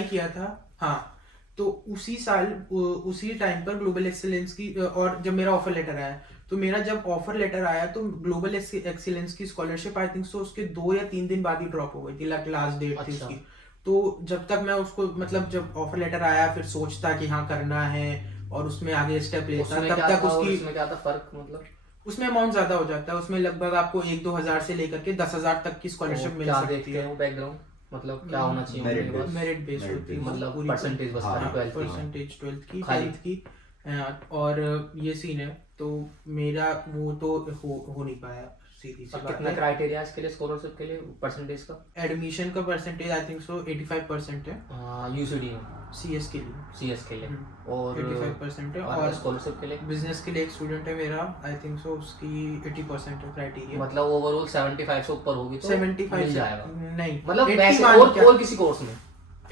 किया था हाँ, तो उसी साल उसी टाइम पर ग्लोबल एक्सीलेंस की और जब मेरा ऑफर लेटर आया, तो मेरा जब ऑफर लेटर आया तो ग्लोबल एक्सीलेंस की स्कॉलरशिप आई थिंक सो उसके 2 या 3 दिन बाद ही ड्रॉप हो गई थी, लास्ट डेट थी अच्छा। उसकी। तो जब तक मैं उसको मतलब जब ऑफर लेटर आया फिर सोचता कि हाँ करना है और उसमें आगे स्टेप लेता, उसमें तब क्या तक था और उसकी इसमें क्या था फर्क मतलब? उसमें अमाउंट ज्यादा हो जाता है, उसमें लगभग आपको 1-2 हजार से लेकर के 10,000 तक की स्कॉलरशिप और मिल क्या सकती देखते है। हैं बैकग्राउंड, मतलब क्या होना चाहिए Merit उनके पास? based. मेरिट बेस्ड Merit होती है based. मतलब पूरी परसेंटेज बस हाँ, था 12th की। परसेंटेज 12th की खाली। 12th की और ये सीन है। तो मेरा वो तो हो नहीं पाया, सीधी सी और बात कितना है। क्राइटेरिया इसके लिए स्कॉलरशिप के लिए परसेंटेज का? एडमिशन का परसेंटेज आई थिंक सो 85% है यूसीडी में, सीएस के लिए। सीएस के लिए। और 85% है। और और स्कॉलरशिप के लिए बिजनेस के लिए एक स्टूडेंट है मेरा, आई थिंक सो उसकी 80% है क्राइटेरिया। मतलब ओवरऑल 75 से ऊपर होगी तो 75 मिल से जाएगा, नहीं, मतलब 80 वैसे मान और के- और किसी कोर्स में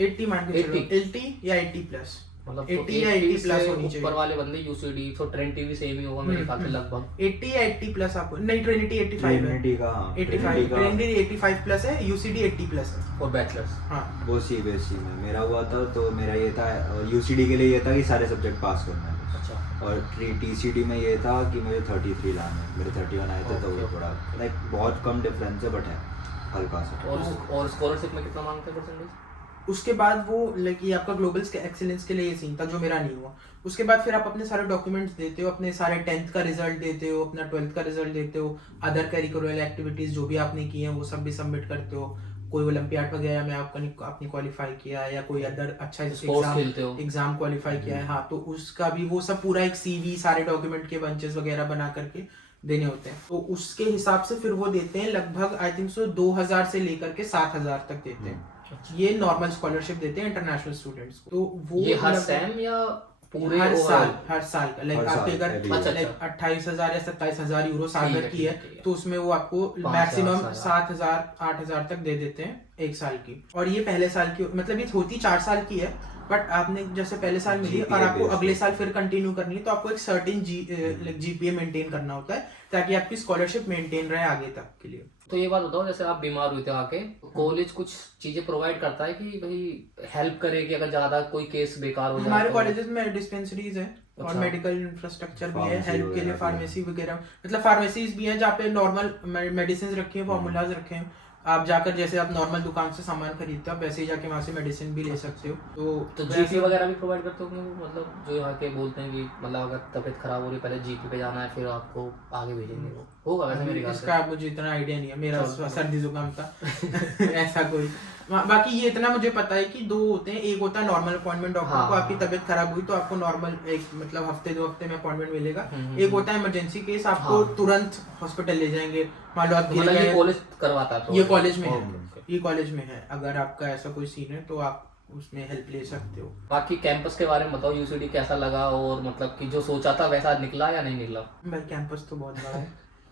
80 मान के चलो, 80 80 या 80 प्लस, मतलब 80 या 80 प्लस होनी ऊपर चाहिए। वाले बंदे यूसीडी तो ट्रेंटी भी सेम ही होगा मेरे ख्याल से लगभग। 80 या 80 प्लस आपको नहीं, ट्रिनिटी 85 है। ट्रिनिटी का 85 ट्रिनिटी 85 प्लस है, यूसीडी 80 प्लस है। और बैचलर्स हाँ वो सीबीएसई में मेरा हुआ था, तो मेरा ये था यूसीडी के लिए ये था कि सारे सब्जेक्ट पास करना है। अच्छा। और टीसीडी में ये था कि मुझे 33 लाने हैं, मेरे 31 आए थे, तो वो Okay. थोड़ा लाइक बहुत कम डिफरेंस है, बट है हल्का सा। और स्कॉलरशिप में कितना मांगते हैं परसेंटेज? उसके बाद वो लाइक ये आपका ग्लोबल एक्सीलेंस के लिए ये सीन था जो मेरा नहीं हुआ। उसके बाद फिर आप अपने सारे डॉक्यूमेंट्स देते हो, अपने सारे 10th का रिजल्ट देते हो, अपना 12th का रिजल्ट देते हो, अदर करिकुलर एक्टिविटीज जो भी आपने की हैं वो सब भी सबमिट करते हो। कोई ओलंपियाड वगैरह में आपने क्वालिफाई किया है या कोई अदर अच्छा स्पोर्ट्स खेलते हो? एग्जाम क्वालिफाई किया है, हाँ, तो उसका भी वो सब पूरा एक सीवी सारे डॉक्यूमेंट के बंचेस वगैरह बना करके देने होते हैं। तो उसके हिसाब से फिर वो देते हैं लगभग आई थिंक सो 2000 से लेकर के 7000 तक देते हैं। ये नॉर्मल स्कॉलरशिप देते हैं इंटरनेशनल स्टूडेंट्स को। तो वो ये हर लगभग- सेम या पूरे हर overall? साल का लाइक हर आपके साल, अगर every year। लाइक 28,000 या 27,000 यूरो साल ठीक भर है, की है, ठीक है। तो उसमें वो आपको 5,000, मैक्सिमम 7,000 8,000 तक दे देते हैं एक साल की। और ये पहले साल की मतलब ये होती 4 साल की है, बट आपने जैसे पहले साल मिली GPA और आपको based अगले साल फिर कंटिन्यू करनी है, तो आपको एक सर्टेन जीपीए मेंटेन करना होता है ताकि आपकी स्कॉलरशिप मेंटेन रहे आगे तक के लिए। तो ये बात बताओ, जैसे आप बीमार हुए थे आके, कॉलेज कुछ चीजें प्रोवाइड करता है कि भाई हेल्प करे कि अगर ज्यादा कोई केस बेकार हो जाए? हमारे तो- कॉलेजेस में डिस्पेंसरीज है और अच्छा। मेडिकल इंफ्रास्ट्रक्चर भी है, Pharmacy हेल्प के लिए वगैरह भी है। फार्मेसी वगैरह, मतलब फार्मेसीज भी हैं जहाँ पे नॉर्मल मेडिसिन रखे हैं, फार्मूलाज रखे हैं। आप जाकर जैसे आप नॉर्मल दुकान से सामान खरीदते हो, आप वैसे ही जाके वहाँ से मेडिसिन भी ले सकते हो। तो वैसे- जीपी वगैरह भी प्रोवाइड करते हो मतलब जो यहाँ के बोलते हैं कि मतलब अगर तबीयत खराब हो रही है पहले जीपी पे जाना है फिर आपको आगे भेजेंगे, वो होगा वैसे मेरे ख्याल से? इसका मुझे इतना आइडिया नहीं है, मेरा चलो। सर्दी जुकाम था ऐसा कोई। बाकी ये इतना मुझे पता है कि 2 होते हैं, एक होता है नॉर्मल अपॉइंटमेंट डॉक्टर हाँ, को, आपकी हाँ। तबीयत खराब हुई तो आपको नॉर्मल एक मतलब हफ्ते 2 हफ्ते में अपॉइंटमेंट मिलेगा। हम्म, एक होता है इमरजेंसी केस, आपको हाँ। तुरंत हॉस्पिटल ले जाएंगे, मान लो आप गिर मतलब ये गए, कॉलेज करवाता है? ये कॉलेज में है, Okay। ये कॉलेज में है। अगर आपका ऐसा कोई सीन है तो आप उसमें हेल्प ले सकते हो। बाकी कैंपस के बारे में बताओ, यूसीडी कैसा लगा और मतलब कि जो सोचा था वैसा निकला या नहीं निकला? भाई कैंपस तो बहुत बड़ा है,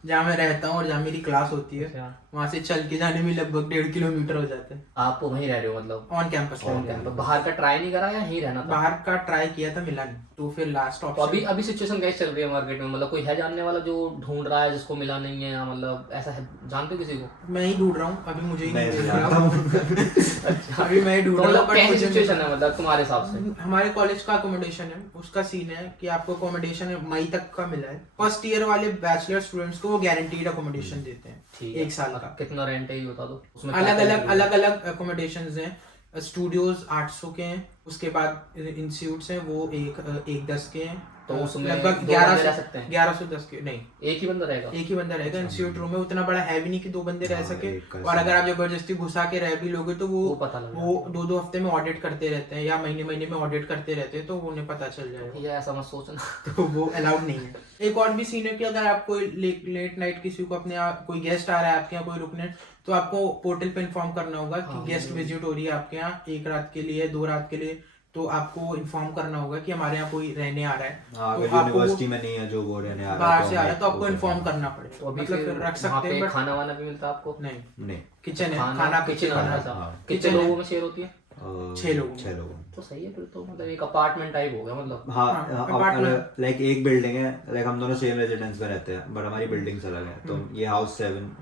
जहाँ मैं रहता हूँ और जहाँ मेरी क्लास होती है वहाँ से चल के जाने में लगभग 1.5 किलोमीटर हो जाते हैं। आप वहीं रह रहे हो मतलब? On campus on campus. बाहर का ट्राई नहीं करा या यहीं रहना था? बाहर का ट्राई किया था, मिला नहीं, तो फिर लास्ट तो ऑप्शन अभी सिचुएशन कैसे चल रही है मार्केट में, मतलब कोई है जानने वाला जो ढूंढ रहा है जिसको मिला नहीं है, या मतलब ऐसा है, जानते हो किसी को? मैं ही ढूंढ रहा हूँ, अभी मुझे ही मैं नहीं भी मिल रहा। जानता हूँ। अच्छा। अभी मैं ही ढूंढ तो रहा हूँ, मतलब but कैसी मुझे सिचुएशन है मतलब तुम्हारे हिसाब से? हमारे कॉलेज का अकोमोडेशन है, उसका सीन है कि आपको अकोमोडेशन मई तक का मिला है। फर्स्ट ईयर वाले बैचलर स्टूडेंट्स को वो गारंटीड अकोमोडेशन देते हैं ठीक है। 1 साल का। कितना रेंट है ये बता दो, उसमें अलग अलग अकोमोडेशंस हैं। स्टूडियोज 800 के हैं, उसके बाद इंस्टीट्यूट्स हैं वो एक 10 के हैं, तो उसमें लगभग 2 बंदे रह सकते हैं? 1110 के नहीं, एक ही बंदा रहेगा? एक ही बंदा रहेगा। इंस्टीट्यूट रूम में उतना बड़ा है भी नहीं कि 2 बंदे रह हाँ, सके, एक का और अगर आप जबरदस्ती घुसा के रह भी लोगे तो वो वो पता लग वो 2-2 हफ्ते में ऑडिट करते रहते हैं या महीने में ऑडिट करते रहते हैं, तो वो उन्हें पता चल जाएगा। ये ऐसा मत सोचना। तो वो अलाउड नहीं है। एक और भी सीन है कि अगर आप कोई लेट नाइट किसी को अपने कोई गेस्ट आ रहा है आपके यहाँ कोई रुकने, तो आपको पोर्टल पे इन्फॉर्म करना होगा कि हाँ, गेस्ट विजिट हो रही है आपके यहाँ 1 रात के लिए 2 रात के लिए, तो आपको इन्फॉर्म करना होगा कि हमारे यहाँ कोई रहने आ रहा है। हाँ, तो अगर आपको यूनिवर्सिटी में नहीं है जो वो रहने आ रहा है बाहर से आ रहा है हमें तो आपको वो इन्फॉर्म करना करना तो पड़ेगा, अभी मतलब फिर फिर रख वहाँ सकते पे हैं बट खाना वाना भी मिलता है आपको? नहीं, नहीं। किचन है, खाना खाना किचन पीछे है बना ऐसा? है। हाँ। कितने किचन है। लोगों में शेयर होती है? 6 लोगों में। 6 लोगों में। तो सही है फिर तो, मतलब एक अपार्टमेंट टाइप हो गया मतलब। हाँ, हाँ, apartment। लाइक एक बिल्डिंग है, लाइक हम दोनों सेम रेजिडेंस में रहते हैं बट हमारी बिल्डिंग्स अलग है। तो ये हाउस 7 में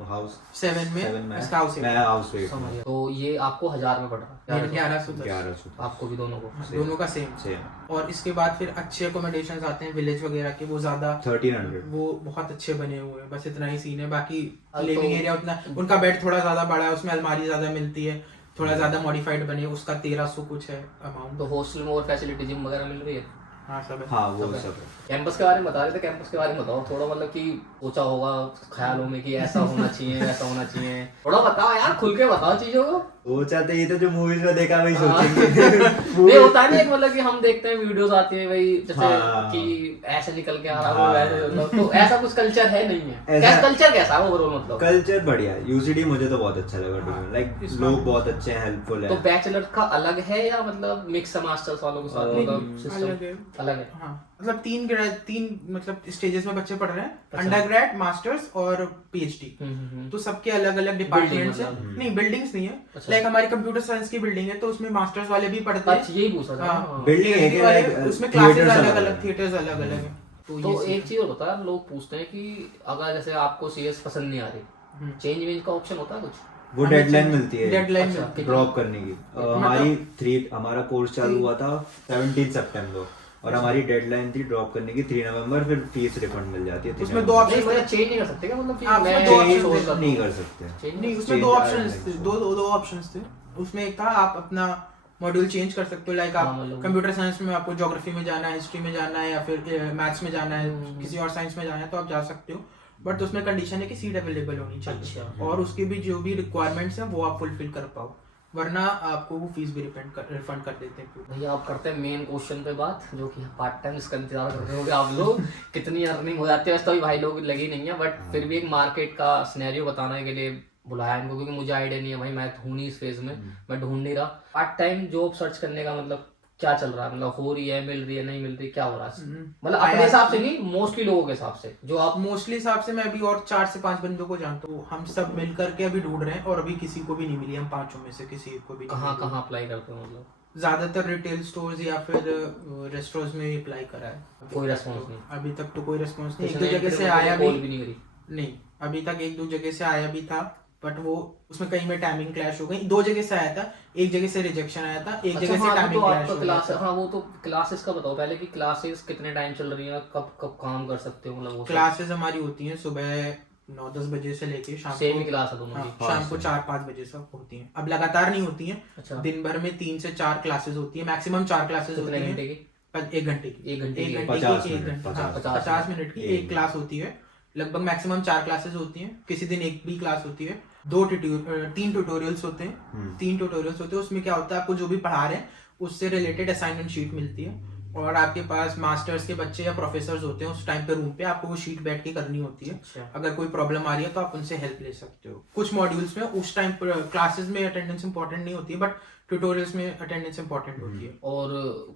7 में इसका हाउस मैं हाउस 8 समझ में। गया। तो ये आपको 1000 में पड़ रहा है? 1110 1100 आपको भी दोनों को? दोनों का सेम। सेम। और इसके बाद फिर अच्छे अकोमोडेशन आते हैं विलेज वगैरह के, वो ज्यादा 1300। वो बहुत अच्छे बने हुए हैं, बस इतना ही सीन है। बाकी तो- लिविंग एरिया उतना, उनका बेड थोड़ा ज्यादा बड़ा है, उसमें अलमारी ज्यादा मिलती है, थोड़ा ज्यादा मॉडिफाइड बने, उसका 1300 कुछ है अमाउंट। तो हॉस्टल में और फैसिलिटी जिम वगैरह मिल रही है? हाँ सब है। हाँ वो सब है। सब है। कैंपस के बारे में बता रहे थे, कैंपस के बारे में बताओ थोड़ा, मतलब कि सोचा होगा ख्यालों में कि ऐसा होना चाहिए वैसा होना चाहिए, थोड़ा बताओ यार, खुल के बताओ चीजों को। वो चाहते ये तो जो मूवीज में देखा वही हाँ। सोचेंगे। नहीं होता है ना एक, मतलब कि हम देखते हैं वीडियोस आती है भाई, जैसे हाँ। कि ऐसे निकल के आ रहा हाँ। है वैसे, मतलब तो ऐसा कुछ कल्चर है नहीं है? ऐसा- कैसा कल्चर, कैसा है ओवरऑल मतलब? कल्चर बढ़िया है। यूसीडी मुझे तो बहुत अच्छा लगा। हाँ, लाइक इसमें- लोग बहुत अच्छे हैं, हेल्पफुल तो है। बैचलर का अलग है या मतलब मिक्स मास्टर्स वालों के साथ मतलब सिस्टम अलग है। अलग है? हाँ मतलब तीन मतलब स्टेजेस में बच्चे पढ़ रहे हैं, अच्छा। अंडरग्रेड, मास्टर्स और पीएचडी। तो सबके अलग अलग डिपार्टमेंट्स हैं। मतलब। नहीं बिल्डिंग्स नहीं है, अच्छा। लाइक हमारी कंप्यूटर साइंस की बिल्डिंग है तो उसमें मास्टर्स वाले भी पढ़ते हैं। अच्छा यही पूछा था। हाँ। हाँ। बिल्डिंग है PhD कि वाले, like, उसमें क्लासेस theatres अलग अलग अलग, हैं। थिएटर्स अलग अलग है। तो ये एक चीज और बता, लोग पूछते हैं कि अगर जैसे आपको सीएस पसंद नहीं आ रही, चेंज वेंज का ऑप्शन होता है कुछ? वो हमें डेडलाइन चाहिए- मिलती है। डेडलाइन अच्छा, मिलती है। ड्रॉप करने की। हमारा कोर्स चालू हुआ था 17 सितंबर और हमारी डेडलाइन थी ड्रॉप करने की 3 नवंबर। फिर फीस रिफंड मिल जाती है 3 उसमें दो नवंबर। नहीं options मतलब चेंज नहीं कर सकते क्या, मतलब कि हाँ, मैं उसमें दो change options कर नहीं दूं? कर सकते। Change नहीं, उसमें Change दो I ऑप्शंस don't थे, think दो ऑप्शंस थे। उसमें एक था आप अपना मॉड्यूल चेंज कर सकते हो, लाइक हाँ, आप मतलब- कंप्यूटर साइंस में आपको ज्योग्राफी में जाना है, हिस्ट्री में जाना है, या फिर मैथ्स में जाना है, किसी और साइंस में जाना है तो आप जा सकते हो। बट उसमें कंडीशन है कि सीट अवेलेबल होनी चाहिए। अच्छा। और उसके भी जो भी रिक्वायरमेंट्स हैं वो आप फुलफिल कर पाओ, वरना आपको वो फीस भी रिफंड कर देते हैं पूरी। भैया आप करते हैं मेन क्वेश्चन पे बात, जो कि पार्ट टाइम इसका इंतजार कर रहे होगे आप लोग। कितनी अर्निंग हो जाती है? वैसे तो अभी भाई लोग लगी नहीं है, बट फिर भी एक मार्केट का सिनेरियो बताने के लिए बुलाया इनको, क्योंकि मुझे आइडिया नहीं है भाई, मैं हूँ नहीं इस फेज में, मैं ढूंढ नहीं रहा। पार्ट टाइम जॉब सर्च करने का मतलब क्या चल रहा है, मतलब हो रही है, मिल रही है, नहीं मिल रही, क्या हो रहा है? मतलब अपने हिसाब से नहीं, मोस्टली लोगों के हिसाब से जो आप मोस्टली हिसाब से मैं अभी और 4 से 5 बंदों को जानता हूँ, हम सब मिल करके अभी ढूंढ रहे हैं और अभी किसी को भी नहीं मिली। हम 5 में से किसी एक को भी नहीं कहाँ मिली। कहाँ अप्लाई करते हो मतलब? ज्यादातर रिटेल स्टोर्स या फिर रेस्टोरेंट्स में अप्लाई करा है। कोई response नहीं? अभी तक तो कोई रिस्पॉन्स नहीं। एक किसी दो ने जगह से interview आया कॉल भी भी नहीं करी? नहीं, अभी तक 1-2 जगह से आया भी था, बट वो उसमें कहीं में टाइमिंग क्लैश हो गई। 2 जगह से आया था, एक जगह से रिजेक्शन आया था, एक जगह से हाँ, टाइमिंग तो क्लैश आपका हो क्लास, गया। हाँ वो तो क्लासेस का बताओ पहले कि क्लासेस कितने टाइम चल रही हैं, कब कब काम कर सकते हो, मतलब वो क्लासेस हमारी होती हैं सुबह 9-10 बजे से लेके शाम सेम को ही क्लास है दोनों हाँ, की? शाम को 4-5 बजे तक होती हैं। अब लगातार नहीं होती हैं, अच्छा। दिन भर में 3 से 4 क्लासेस होती है, मैक्सिमम 4 क्लासेस होती कितने हैं। घंटे की? 1 घंटे की, एक घंटे की? 50 एक मिनट, घंटे, 50 हाँ, 50 मिनट की एक एक क्लास होती है। लगभग मैक्सिमम 4 क्लासेस होती हैं, किसी दिन एक भी क्लास होती है। 3 ट्यूटोरियल्स होते हैं। 3 ट्यूटोरियल्स होते हैं, उसमें क्या होता है, आपको जो भी पढ़ा रहे हैं उससे रिलेटेड असाइनमेंट शीट मिलती है, और आपके पास मास्टर्स के बच्चे या प्रोफेसर्स होते हैं, उस टाइम पे रूम पे आपको वो शीट बैठ के करनी होती है। अच्छा। अगर कोई प्रॉब्लम आ रही है तो आप उनसे हेल्प ले सकते हो। कुछ मॉड्यूल्स में उस टाइम पर क्लासेस में अटेंडेंस इंपॉर्टेंट नहीं होती है, बट ट्यूटोरियल्स में अटेंडेंस इंपॉर्टेंट होती है। और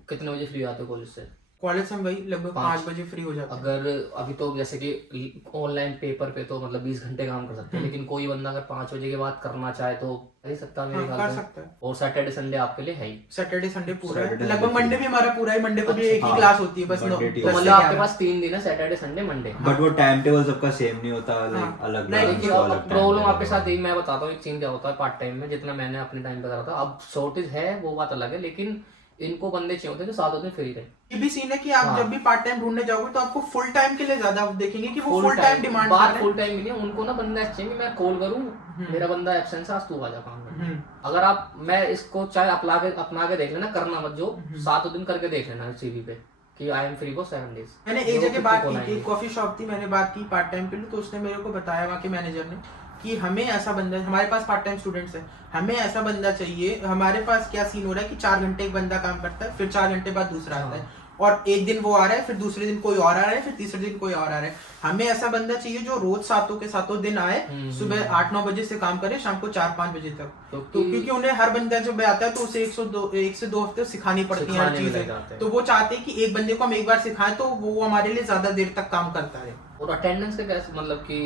कितने बजे फ्री आते हो कॉलेज से? कॉलेज से हम वही लगभग 5 बजे फ्री हो जाते हैं। अगर अभी तो जैसे कि ऑनलाइन पेपर पे तो मतलब 20 घंटे काम कर सकते हैं, लेकिन कोई बंदा अगर 5 बजे के बाद करना चाहे तो कर ही सकता है मेरे हाँ, ख्याल कर से। सकता है। और सैटरडे संडे आपके लिए है ही? सैटरडे संडे पूरा है, Saturday, लगभग Sunday मंडे भी हमारा पूरा है। मंडे को भी एक ही हाँ, क्लास होती है बस। Monday, 9 Tuesday। तो 10 मतलब से आपके 11। पास 3 दिन है, सैटरडे संडे मंडे। बट वो टाइम टेबल सबका सेम नहीं होता, लाइक अलग लेकिन अलग प्रॉब्लम आपके साथ यही, मैं बताता हूँ एक सीन क्या होता है पार्ट टाइम में, जितना मैंने अपने टाइम पे करा था। अब शॉर्टेज है वो बात अलग है, लेकिन इनको बंदे चाहिए होते हैं जो 7 दिन फ्री रहे। ये भी सीन है कि आप हाँ। जब भी पार्ट टाइम ढूंढने जाओगे तो आपको फुल टाइम के लिए ज्यादा देखेंगे कि वो फुल टाइम डिमांड कर बात रहे फुल हैं। टाइम भी नहीं है, उनको ना बंदा चाहिए कि मैं कॉल करूँ, मेरा बंदा एब्सेंस है आज तू आ जा काम करने। हम्म। अगर आप, मैं इसको चाहे अपना के देख लेना, करना मत जो 7 दिन करके देख लेना सीवी पे कि I am free for 7 days. मैंने एक जगह बात की थी, कॉफी शॉप थी, मैंने बात की पार्ट टाइम के लिए, तो उसने मेरे को बताया वहाँ के मैनेजर ने कि हमें ऐसा बंदा, हमारे पास पार्ट टाइम स्टूडेंट्स है, हमें ऐसा बंदा चाहिए। हमारे पास क्या सीन हो रहा है कि 4 घंटे एक बंदा काम करता है, फिर 4 घंटे बाद दूसरा आता है, और एक दिन वो आ रहा है, फिर दूसरे दिन कोई और आ रहा है, फिर तीसरे दिन कोई और आ रहा है। हमें ऐसा बंदा चाहिए जो रोज सातों के सातों दिन आए, सुबह 8-9 बजे से काम करे, शाम को 4-5 बजे तक। तो क्योंकि उन्हें हर बंदा जब आता है तो उसे 1 से 2 हफ्ते सिखानी पड़ती है हर चीजें, तो वो चाहते हैं कि एक बंदे को हम एक बार सिखाएं तो वो हमारे लिए ज्यादा देर तक काम करता है। और अटेंडेंस का कैसे, मतलब कि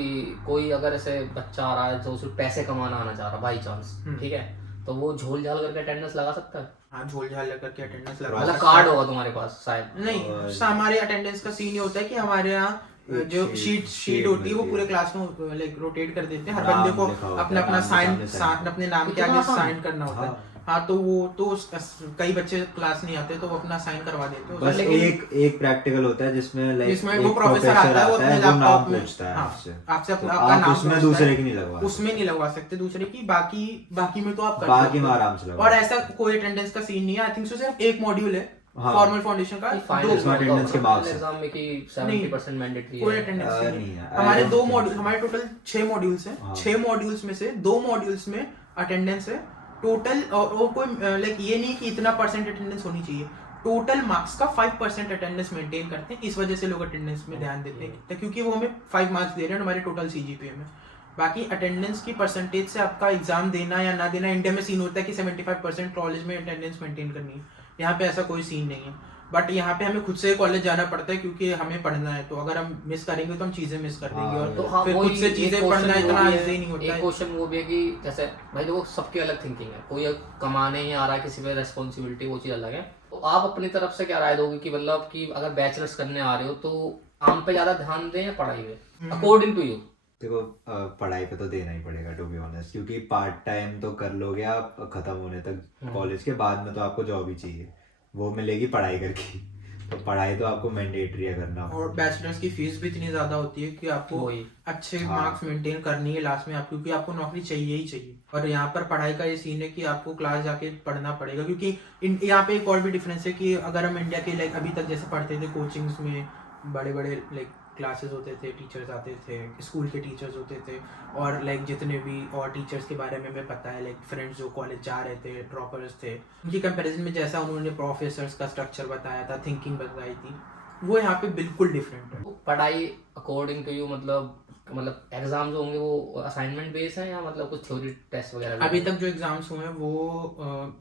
कोई अगर ऐसे बच्चा आ रहा है जो सिर्फ पैसे कमाना आना चाह रहा है बाई चांस, ठीक है, तो वो झोल झाल करके अटेंडेंस लगा सकता है? हाँ, झोल झाल लेकर के अटेंडेंस लगा मतलब सकता है। कार्ड होगा तुम्हारे पास शायद? नहीं, हमारे अटेंडेंस का सीन ये होता है कि हमारे यहाँ जो शीट होती है वो पूरे क्लास में लाइक रोटेट कर देते हैं, हर बंदे को अपना अपना साइन अपने नाम के आगे साइन करना होता है। हाँ, तो वो तो कई बच्चे क्लास नहीं आते तो वो अपना साइन करवा देते हैं। बस एक प्रैक्टिकल होता है जिसमें वो प्रोफेसर आता है, वो अपने लैपटॉप में पूछता है आपसे अपना नाम, उसमें दूसरे की नहीं लगवा, उसमें नहीं लगवा सकते दूसरे की, बाकी में तो आप कर बाकी में आराम से लगवा। और ऐसा कोई अटेंडेंस का सीन नहीं है। आई थिंक सो सिर्फ एक मॉड्यूल है फॉर्मल फाउंडेशन का, अटेंडेंस के मार्क्स एग्जाम में कि 70% मैंडेटरी है, कोई अटेंडेंस नहीं है। हमारे 2 मॉड्यूल, हमारे टोटल 6 मॉड्यूल्स हैं, 6 मॉड्यूल्स में से 2 मॉड्यूल्स में अटेंडेंस है टोटल। और वो कोई लाइक ये नहीं कि इतना परसेंट अटेंडेंस होनी चाहिए, टोटल मार्क्स का 5% अटेंडेंस मेंटेन करते हैं। इस वजह से लोग अटेंडेंस में ध्यान देते हैं क्योंकि वो हमें 5 मार्क्स दे रहे हैं हमारे टोटल सीजीपीए में। बाकी अटेंडेंस की परसेंटेज से आपका एग्जाम देना या ना देना, इंडिया में सीन होता है कि 75% कॉलेज में अटेंडेंस मेंटेन करनी है, यहाँ पे ऐसा कोई सीन नहीं है। बट यहाँ पे हमें खुद से कॉलेज जाना पड़ता है क्योंकि हमें पढ़ना है, तो अगर हम मिस करेंगे तो हम चीजें मिस कर देंगे। और तो हाँ, फिर खुद से चीजें पढ़ना इतना इजी नहीं होता है। एक क्वेश्चन वो भी है कि जैसे भाई देखो सबकी अलग थिंकिंग है, कोई कमाने ही आ रहा है, किसी पे रेस्पॉन्सिबिलिटी, वो चीज अलग है। तो आप अपनी तरफ से क्या राय दोगे कि मतलब कि अगर बैचलर्स करने आ रहे हो तो काम पे ज्यादा ध्यान दें या पढ़ाई पे, अकॉर्डिंग टू यू? देखो पढ़ाई पे तो देना ही पड़ेगा टू बी ऑनेस्ट, क्योंकि पार्ट टाइम तो कर लोगे आप खत्म होने तक कॉलेज के बाद में, तो आपको जॉब ही चाहिए, वो मिलेगी पढ़ाई करके, तो पढ़ाई तो आपको मैंडेटरी है करना। और बैचलर्स की फीस भी इतनी ज्यादा होती है कि आपको अच्छे मार्क्स मेंटेन करनी है लास्ट में क्योंकि आपको नौकरी चाहिए ही चाहिए। और यहाँ पर पढ़ाई का ये सीन है कि आपको क्लास जाके पढ़ना पड़ेगा, क्योंकि यहाँ पे एक और भी डिफरेंस है कि अगर हम इंडिया के लाइक अभी तक जैसे पढ़ते थे कोचिंग्स में, बड़े बड़े लाइक क्लासेस होते थे, टीचर्स आते थे, स्कूल के टीचर्स होते थे, और लाइक जितने भी और टीचर्स के बारे में हमें पता है, लाइक फ्रेंड्स जो कॉलेज जा रहे थे, ड्रॉपर्स थे, उनकी कंपैरिजन में जैसा उन्होंने प्रोफेसर्स का स्ट्रक्चर बताया था, थिंकिंग बताई थी, वो यहाँ पे बिल्कुल डिफरेंट है। पढ़ाई अकॉर्डिंग टू यू मतलब एग्जाम जो होंगे वो असाइनमेंट बेस्ड है या मतलब कुछ थ्योरी टेस्ट वगैरह? अभी तक जो एग्जाम्स हुए हैं वो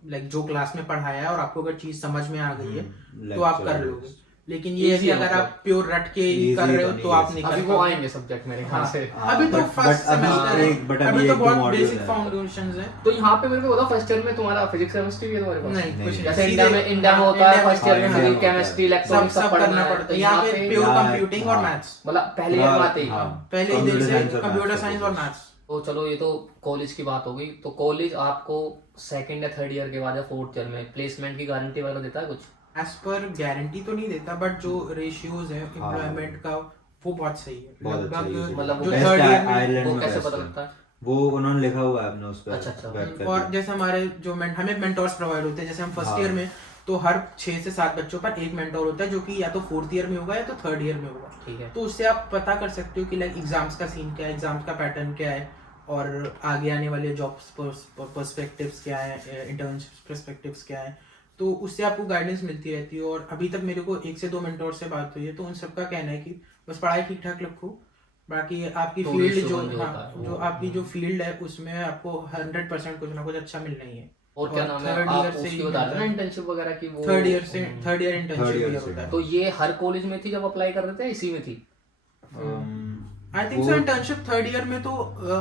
लाइक जो क्लास में पढ़ाया है और आपको अगर चीज समझ में आ गई है तो आप कर लोगे, लेकिन ये भी अगर आप प्योर रट के कर रहे हो तो आप नहीं कर पाओगे। अभी वो आएंगे सब्जेक्ट मेरे ख्याल से। अभी तो फर्स्ट सेमेस्टर है, अभी तो बहुत बेसिक फाउंडेशंस है। तो यहाँ पे मेरे को बता फर्स्ट ईयर में तुम्हारा फिजिक्स केमिस्ट्री भी है तुम्हारे पास? नहीं, कुछ जैसे इंडिया में होता है फर्स्ट ईयर में फिजिक्स केमिस्ट्री इलेक्ट्रॉनिक्स सब पढ़ना पड़ता है, यहाँ पे प्योर कंप्यूटिंग और मैथ्स, मतलब पहले ईयर में आते ही पहले इधर से कंप्यूटर साइंस और मैथ्स। तो चलो ये तो कॉलेज की बात हो गई। तो कॉलेज आपको सेकंड या थर्ड ईयर के बाद या फोर्थ ईयर में प्लेसमेंट की गारंटी वगैरह देता है कुछ? एज पर गारंटी तो नहीं देता, बट जो रेशियोज है एम्प्लॉयमेंट का वो बहुत सही है। लगभग मतलब जो थर्ड ईयर में वो कैसे पता लगता है? वो उन्होंने लिखा हुआ है अपने उस पे। अच्छा। और जैसे हमारे जो हमें मेंटोर्स प्रोवाइड होते हैं, जैसे हम फर्स्ट ईयर में तो हर 6 से 7 बच्चों पर एक मेंटोर होता है जो कि या तो फोर्थ ईयर में होगा या तो थर्ड ईयर में होगा। ठीक है। तो उससे आप पता कर सकते हो कि लाइक एग्जाम्स का सीन क्या है, एग्जाम्स का पैटर्न क्या है, और आगे आने वाले जॉब्स पर्सपेक्टिव्स क्या है, इंटर्नशिप पर्सपेक्टिव्स क्या है, तो उससे आपको गाइडेंस मिलती रहती है। और अभी तक मेरे को 1 से 2 मेंटोर से बात हुई है, तो उन सबका कहना है कि बस पढ़ाई ठीक ठाक रखो, बाकी आपकी फील्ड जो आपकी जो फील्ड है उसमें आपको 100% कुछ ना कुछ अच्छा मिलना ही है। और क्या नाम है आप उसकी बता रहे ना इंटर्नशिप वगैरह की? वो थर्ड ईयर इंटर्नशिप होता है। तो ये हर कॉलेज में थी जब अप्लाई कर रहे थे, इसी में थी? I think so internship third year में तो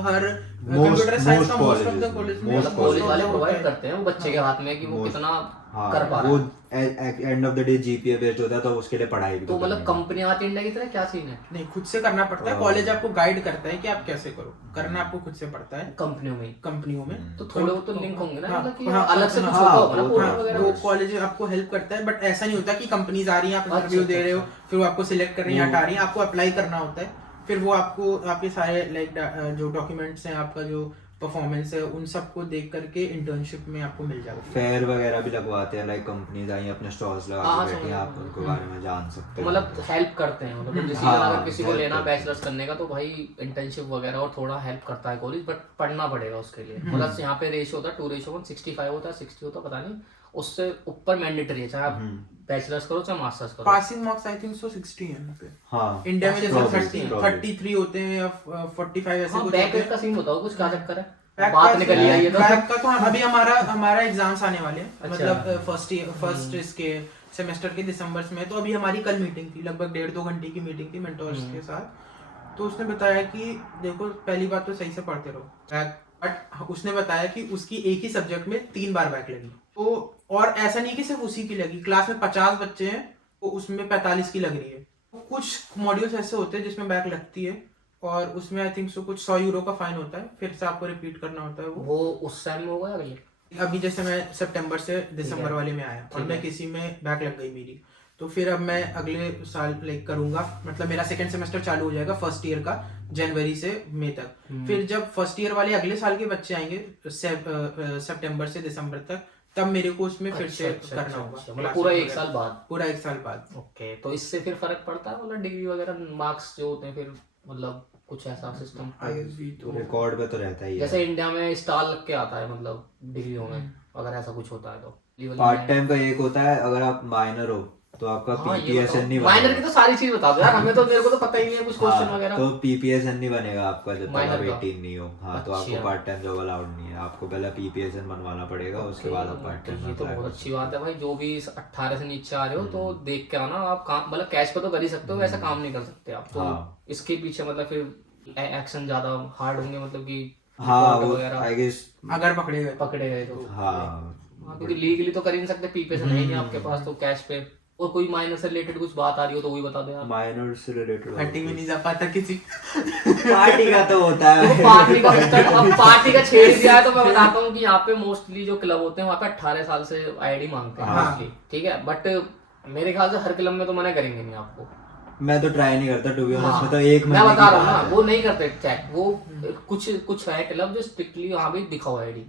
हर कंप्यूटर साइंस का मोस्ट ऑफ द कॉलेज में कॉलेज वाले प्रोवाइड करते हैं वो बच्चे के हाथ में कि वो कितना कर पा रहा है। वो end of the day GPA based होता है, तो उसके लिए पढ़ाई भी तो मतलब कंपनी आती इंडिया की तरह क्या सीन है? नहीं, खुद से करना पड़ता है। कॉलेज आपको गाइड करता है कि आप कैसे करो, करना आपको खुद से पड़ता है कंपनियों में। तो थोड़े तो लिंक होंगे ना, मतलब कि अलग से कुछ होगा ना कोडिंग वगैरह? वो कॉलेज आपको हेल्प करता है, बट ऐसा नहीं होता कि कंपनीज आ रही हैं, आप इंटरव्यू दे रहे हो, फिर वो आपको सिलेक्ट कर रही हैं, हटा रही हैं, आपको अप्लाई करना होता है। फिर वो आपको आपके सारे लाइक जो डॉक्यूमेंट्स हैं, आपका जो परफॉर्मेंस है, उन सबको देख करके इंटर्नशिप में आपको मिल जाता है। फेयर वगैरह भी लगवाते हैं, लाइक कंपनीज आई अपने स्टॉल्स लगा के बैठी हैं, आप उनके बारे में जान सकते हैं। मतलब हेल्प करते हैं, मतलब डिसीजन अगर किसी को लेना बैचलर्स करने का तो भाई इंटर्नशिप वगैरह और थोड़ा हेल्प करता है कॉलेज, बट पढ़ना पड़ेगा उसके लिए। मतलब यहाँ पे रेशियो होता है 2:1, 65 होता है, 60 होता है, पता नहीं। उससे ऊपर मैंडेटरी है, चाहे आप बैचलर्स करो चाहे मास्टर्स करो। Passing marks I think so 60 है यहाँ पे। हाँ इंडिया में जैसे probably. 33 होते हैं या 45 ऐसे हाँ, कुछ बैक होते हैं। का सीन बताओ कुछ, क्या चक्कर है? बैक बात का- निकल लिया ये तो। बैक का तो अभी हमारा एग्जाम्स आने वाले हैं, अच्छा। मतलब फर्स्ट इसके सेमेस्टर के दिसंबर में। तो अभी हमारी कल मीटिंग थी, लगभग 1.5-2 घंटे की मीटिंग थी मेंटोर्स के साथ। तो उसने बताया कि देखो पहली बात तो सही से पढ़ते रहो, बट उसने बताया कि उसकी एक ही सब्जेक्ट में 3 बार बैक लगी। तो और ऐसा नहीं कि सिर्फ उसी की लगी, क्लास में 50 बच्चे हैं तो उसमें 45 की लग रही है। कुछ मॉड्यूल्स ऐसे होते हैं जिसमें बैक लगती है और उसमें आई थिंक सो कुछ 100 यूरो का फाइन होता है, फिर से आपको रिपीट करना होता है वो उस टाइम में होगा या अगले? अभी जैसे मैं सितंबर से दिसंबर है। वाले में आया और ठीक मैं है। किसी में बैक लग गई मेरी, तो फिर अब मैं अगले साल लाइक करूंगा, मतलब मेरा सेकंड सेमेस्टर चालू हो जाएगा फर्स्ट ईयर का जनवरी से मई तक। फिर जब फर्स्ट ईयर वाले अगले साल के बच्चे आएंगे सितंबर से दिसंबर तक, तब मेरे को उसमें फिर से करना होगा, मतलब पूरा एक साल बाद। पूरा 1 साल बाद। ओके, तो इससे फिर फर्क पड़ता है मतलब डिग्री वगैरह मार्क्स जो होते हैं, फिर मतलब कुछ ऐसा सिस्टम? रिकॉर्ड पे तो रहता ही है। जैसे इंडिया में स्टार लग के आता है मतलब डिग्रियों में, अगर ऐसा कुछ होता है तो पार्ट टाइम का एक होता है, अगर आप माइनर हो तो आपका पीपीएसएन नहीं माइनर बनेगा। की तो सारी चीज बता दो यार, हमें तो मेरे को तो पता ही नहीं है कुछ क्वेश्चन हाँ, वगैरह। तो पीपीएसएन नहीं बनेगा आपका जब तक Minor आप का? 18 नहीं हो। हाँ, तो आपको अच्छा। पार्ट टाइम जॉब अलाउड नहीं है, आपको पहले पीपीएसएन बनवाना पड़ेगा, उसके बाद आप पार्ट टाइम ये तो बहुत अच्छी बात है भाई। जो भी 18 से नीचे आ रहे हो तो देख के आना, आप काम मतलब कैश पे तो कर ही सकते हो, वैसा काम नहीं कर सकते आप तो। हाँ। इसके पीछे मतलब फिर एक्शन ज्यादा हार्ड होंगे, मतलब कि हाँ report वो वगैरह आई गेस। अगर पकड़े गए पकड़े गए तो। हाँ हाँ, क्योंकि लीगली तो कर ही नहीं सकते, पीपे से नहीं है आपके पास तो कैश पे। और कोई माइनर से रिलेटेड कुछ बात आ रही हो तो वही बता दो यार। माइनर से रिलेटेड हट्टी में नहीं जा पाता किसी पार्टी का तो होता तो है। पार्टी का सिस्टम, अब पार्टी का छेड़ दिया है तो मैं बताता हूँ कि यहाँ पे मोस्टली जो क्लब होते हैं वहाँ पे 18 साल से आईडी मांगते हैं हाँ। मोस्टली, ठीक है। बट मेरे ख्याल से हर क्लब में तो मना करेंगे नहीं आपको। मैं तो ट्राई नहीं करता टू बी ऑनेस्ट। हाँ, मैं तो एक मैं महीने बता की रहा हूँ ना, बात है। वो नहीं करते चेक। वो कुछ है क्लब जो स्ट्रिक्टली वहाँ भी दिखाओ आईडी,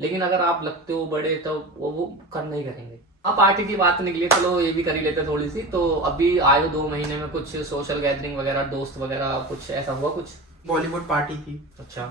लेकिन अगर आप लगते हो बड़े तो वो करना ही करेंगे। अब पार्टी की बात निकली है, चलो ये भी कर ही लेते हैं थोड़ी सी। तो अभी आए 2 महीने में कुछ सोशल गैदरिंग वगैरह, दोस्त वगैरह, कुछ ऐसा हुआ कुछ? बॉलीवुड पार्टी थी। अच्छा,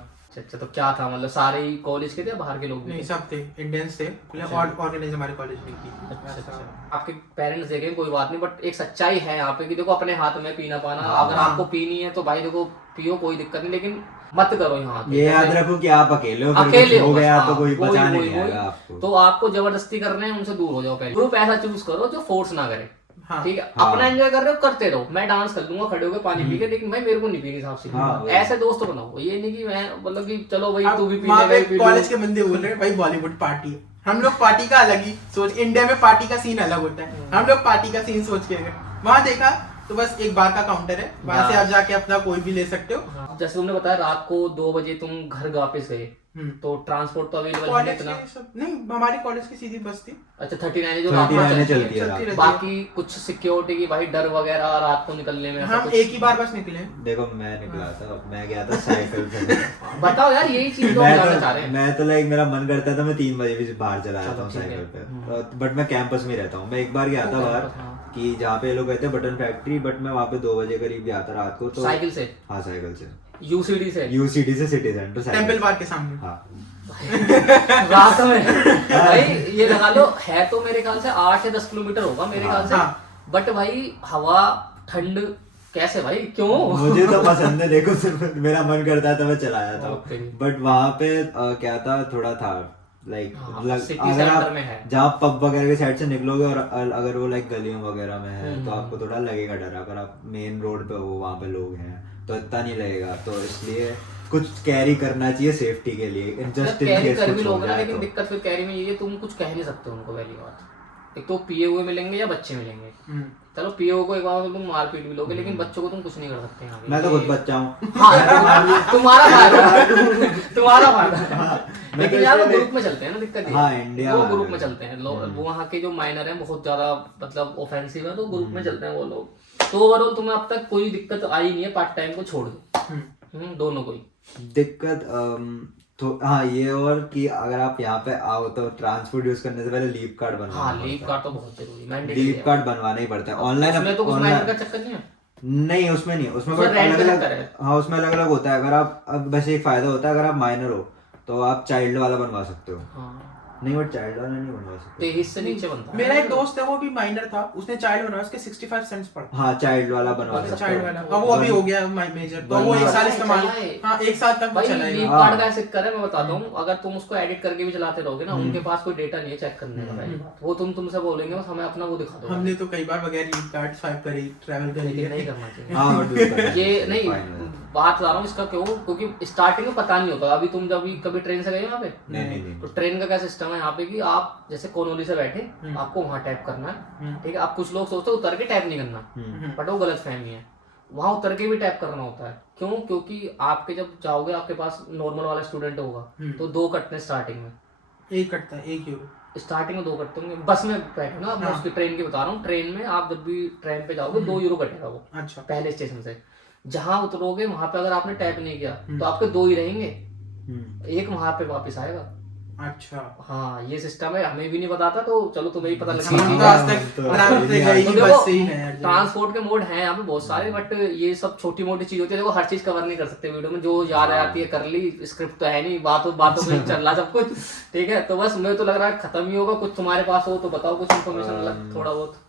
तो क्या था मतलब सारे ही कॉलेज के थे या बाहर के लोग भी नहीं, थे? सब थे, इंडियंस थे, और ऑर्गेनाइज हमारे कॉलेज में की। अच्छा। आपके पेरेंट्स देखें कोई बात नहीं, बट एक सच्चाई है यहाँ पे कि देखो अपने हाथ में पीना पाना। अगर आपको पीनी है तो भाई देखो पियो, कोई दिक्कत नहीं, लेकिन मत करो यहाँ पे। ये याद रखो कि आप अकेले हो, फिर अकेले कुछ हो बस, गया हाँ, तो कोई वही, बचाने वही, नहीं वही। आएगा आपको। तो आपको जबरदस्ती कर रहे हैं उनसे दूर हो जाओ पहले। ग्रुप ऐसा चूज करो जो फोर्स ना करे, हाँ। ठीक है। हाँ। अपना एंजॉय कर रहे हो करते रहो, मैं डांस कर लूंगा खड़े होकर पानी पी के, लेकिन भाई मेरे को नहीं पीनी साहब हाँ, से। ऐसे दोस्त बनाओ, ये नहीं कि मैं मतलब कि चलो भाई तू भी पी वहाँ पे ले, कॉलेज के बंदे बोल रहे हैं भाई बॉलीवुड पार्टी है। हम लोग पार्टी का अलग ही सोच, इंडिया में पार्टी का सीन अलग होता है, हम लोग पार्टी का सीन सोच के गए। वहाँ देखा तो बस एक बार का काउंटर है, वहाँ से आप जाके अपना कोई भी ले सकते हो। हाँ, जैसे तुमने बताया रात को 2 बजे तुम घर वापस गए, तो ट्रांसपोर्ट तो अवेलेबल है कॉलेज इतना? के सब नहीं, हमारी कॉलेज की सीधी बस थी। अच्छा, 39 जो 39 रात में चलती है चलती रात। रहती है। बाकी कुछ सिक्योरिटी की भाई डर वगैरह रात को निकलने में ऐसा हम कुछ? एक ही बार बस निकले। देखो मैं निकला था, मैं गया था साइकिल पे। बताओ यार, यही चीज लोग जानना चाह रहे हैं। मैं तो लाइक मेरा मन करता था मैं 3 बजे भी बाहर चला जाता हूँ ठीक है। साइकिल पे, बट मैं कैंपस में रहता हूँ। मैं एक बार गया था बाहर कि जहाँ पे लोग कहते हैं बटन फैक्ट्री, बट मैं वहाँ पे 2 बजे करीब गया था रात को। तो साइकिल से? हाँ साइकिल से, यूसीडी से? यूसीडी से सिटी सेंटर टेम्पल पार्क के सामने। हाँ रात में भाई ये लगा लो, है तो मेरे ख्याल से 8 या 10 किलोमीटर होगा मेरे ख्याल से। हाँ। बट भाई हवा ठंड कैसे भाई, क्यों? मुझे तो पसंद है, देखो सिर्फ मेरा मन करता है तो मैं चला जाता हूँ। Okay. बट वहाँ पे क्या था, थोड़ा था लाइक हाँ, city अगर center आप में है। जहाँ पब वगैरह के साइड से निकलोगे और अगर वो लाइक गलियों वगैरह में है तो आपको थोड़ा लगेगा डर। अगर आप मेन रोड पे हो, वहाँ पे लोग हैं तो इतना नहीं लगेगा। तो इसलिए कुछ कैरी करना चाहिए सेफ्टी के लिए, जस्ट इन कैरी केस कर भी कुछ हो लोगे ना, जाए लेकिन तो। दिक्कत फिर कैरी में ये है तुम कुछ कह नहीं सकते उनको। पहली बात, एक तो पिए हुए मिलेंगे या बच्चे मिलेंगे। चलो पिए हुए को एक बार तुम मारपीट भी लोगे, लेकिन बच्चों को तुम कुछ नहीं कर सकते यहाँ पे। मैं तो खुद बच्चा हूँ। हाँ, तुम्हारा फायदा तुम्हारा फायदा। मैं लेकिन तो यार वो इसलिए- ग्रुप में चलते हैं ना, दिक्कत ये हाँ, है। इंडिया वो वाले। ग्रुप में चलते हैं लोग। वो वहाँ के जो माइनर हैं बहुत ज्यादा मतलब ऑफेंसिव है, तो ग्रुप में चलते हैं वो लोग। तो ओवरऑल तुम्हें अब तक कोई दिक्कत आई नहीं है पार्ट टाइम को छोड़ के? दोनों कोई दिक्कत तो हाँ ये, और कि अगर आप यहाँ पे आओ तो ट्रांसपोर्ट यूज करने से पहले लीव कार्ड बनवाना हाँ, पड़ता लीव है। कार्ड तो बहुत जरूरी है, मैंडेटरी लीव है। कार्ड बनवाना ही पड़ता है ऑनलाइन। उसमें तो कुछ माइनर का चक्कर नहीं है? नहीं उसमें नहीं, उसमें उसमें rent अलग का अलग चक्कर है। हाँ उसमें अलग अलग होता है। अगर आप अब वैसे एक फायदा होता है, अगर आप माइनर हो तो आप चाइल्ड वाला बनवा सकते हो। हाँ, नहीं वो चाइल्ड वाला नहीं बनवा सकते। 23 से नीचे बनता है। मेरा एक दोस्त है वो भी माइनर था, उसने चाइल्ड बनवाया, उसके 65 सेंट्स पड़ता। हाँ चाइल्ड वाला बनवा सकते चाइल्ड हो। वाला अब वो अभी हो गया मेजर, तो वो एक साल इस्तेमाल, हाँ एक साल तक भाई चलाएगा। लीप कार्ड का ऐसे कर मैं बताता हूँ, अगर तुम उसको एडिट करके भी चलाते रहोगे ना, उनके पास कोई डेटा नहीं है चेक करने का, पहली बात वो तुमसे बोलेंगे बस हमें अपना वो दिखा दो। हमने तो कई बार बगैर लीप कार्ड स्वाइप करे ट्रैवल कर लेकिन लिया। नहीं करना चाहिए। हाँ but वो करना ये चाहिए, नहीं fine है। बात बता रहा हूँ इसका क्यों, क्योंकि स्टार्टिंग में पता नहीं होता। अभी तुम जब भी कभी ट्रेन से गए हो यहाँ पे, नहीं तो ट्रेन का क्या सिस्टम है यहाँ पे कि आप जैसे कोनोली से बैठे, आपको वहाँ टैप करना है, ठीक है। आप कुछ लोग सोचते हैं उतर के टैप नहीं करना, बट वो गलत फहमी है, वहाँ उतर के भी टैप करना होता है। क्यों? क्योंकि आपके जब जाओगे आपके पास नॉर्मल वाला स्टूडेंट होगा तो 2 कटने स्टार्टिंग में, एक कटता है, 1 यूरो स्टार्टिंग में 2 कटते होंगे। बस में बैठे ना, मैं उसकी ट्रेन की बता रहा हूँ, ट्रेन में आप जब भी ट्रेन पे जाओगे 2 यूरो कटेगा वो, अच्छा पहले स्टेशन से। जहाँ उतरोगे वहां पे अगर आपने टैप नहीं किया तो आपके 2 ही रहेंगे, एक वहां पे वापस आएगा। अच्छा हाँ ये सिस्टम है, हमें भी नहीं पता था, तो चलो तुम्हें ही पता लग हम तो गया। आज तक आराम से गए ही बस से ही है यार। ट्रांसपोर्ट के मोड हैं यहाँ पे बहुत सारे, बट ये सब छोटी मोटी चीज होती है। देखो हर चीज कवर नहीं कर सकते वीडियो में, जो याद आ जाती है कर ली, स्क्रिप्ट तो है नहीं, बातों में ही चल रहा सब कुछ, ठीक है। तो बस मुझे तो लग रहा है खत्म ही होगा। कुछ तुम्हारे पास हो तो बताओ कुछ इन्फॉर्मेशन अलग थोड़ा बहुत,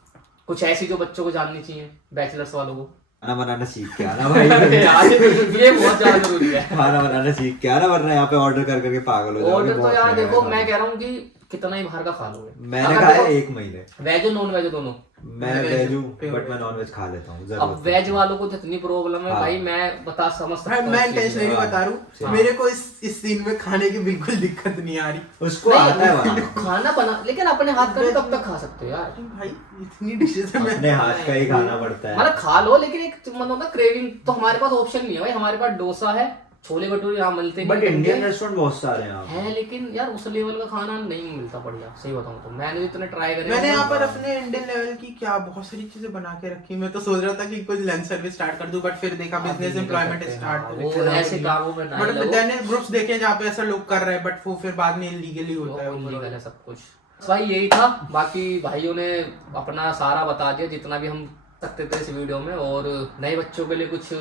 कुछ ऐसी जो बच्चों को जाननी चाहिए, बैचलर्स वालों को। खाना बनाना सीख के आना भाई। यार ये बहुत ज्यादा जरूरी है। खाना बनाना सीख के आना, वरना यहाँ पे ऑर्डर कर करके पागल हो जाओगे। ऑर्डर तो बहुत यार महंगा देखो है मैं खाना। कह रहा हूँ कि कितना ही बाहर का खा लोगे। मैंने अगर खाया देखो, 1 महीने। वेज और नॉन वेज दोनों। मैं वेज हूँ बट मैं नॉन वेज खा लेता हूँ अब जरूरत वेज वालों को जितनी प्रॉब्लम है हाँ। भाई मैं बता समझ सकता भाई हूँ। मैं इस चीज़ में। इंटेंशनली बता रहा हूँ, मेरे को इस सीन में खाने की बिल्कुल दिक्कत नहीं आ रही। उसको आता है नहीं, बनाना। खाना बना, लेकिन अपने हाथ का कब तक खा सकते हो यार। भाई इतनी डिशेस है, मैं अपने हाथ का ही खाना पड़ता है। मतलब खा लो, लेकिन एक मतलब ना क्रेविंग, तो हमारे पास ऑप्शन नहीं है भाई। हमारे पास डोसा है, छोले भटूरे यहाँ मिलते बट नहीं इंडियन रेस्टोरेंट बहुत सारे हैं यहाँ पे। है, लेकिन यार उस लेवल का खाना नहीं मिलता बढ़िया, सही बताऊँ तो। मैंने जितने ट्राई करे, मैंने यहाँ पर अपने इंडियन लेवल की क्या बहुत सारी चीजें बना के रखी। मैं तो सोच रहा था कि कुछ लंच सर्विस स्टार्ट कर दूं, बट फिर देखा बिजनेस एम्प्लॉयमेंट स्टार्ट वो ऐसे कामों में ना बट लगो। मैंने ग्रुप्स देखे जहाँ पे ऐसा लोग कर रहे हैं, बट वो फिर बाद में इलीगली होता है। illegal है सब कुछ। भाई यही था, बाकी भाइयों ने अपना सारा बता दिया जितना भी हम सकते थे इस वीडियो में। और नए बच्चों के लिए कुछ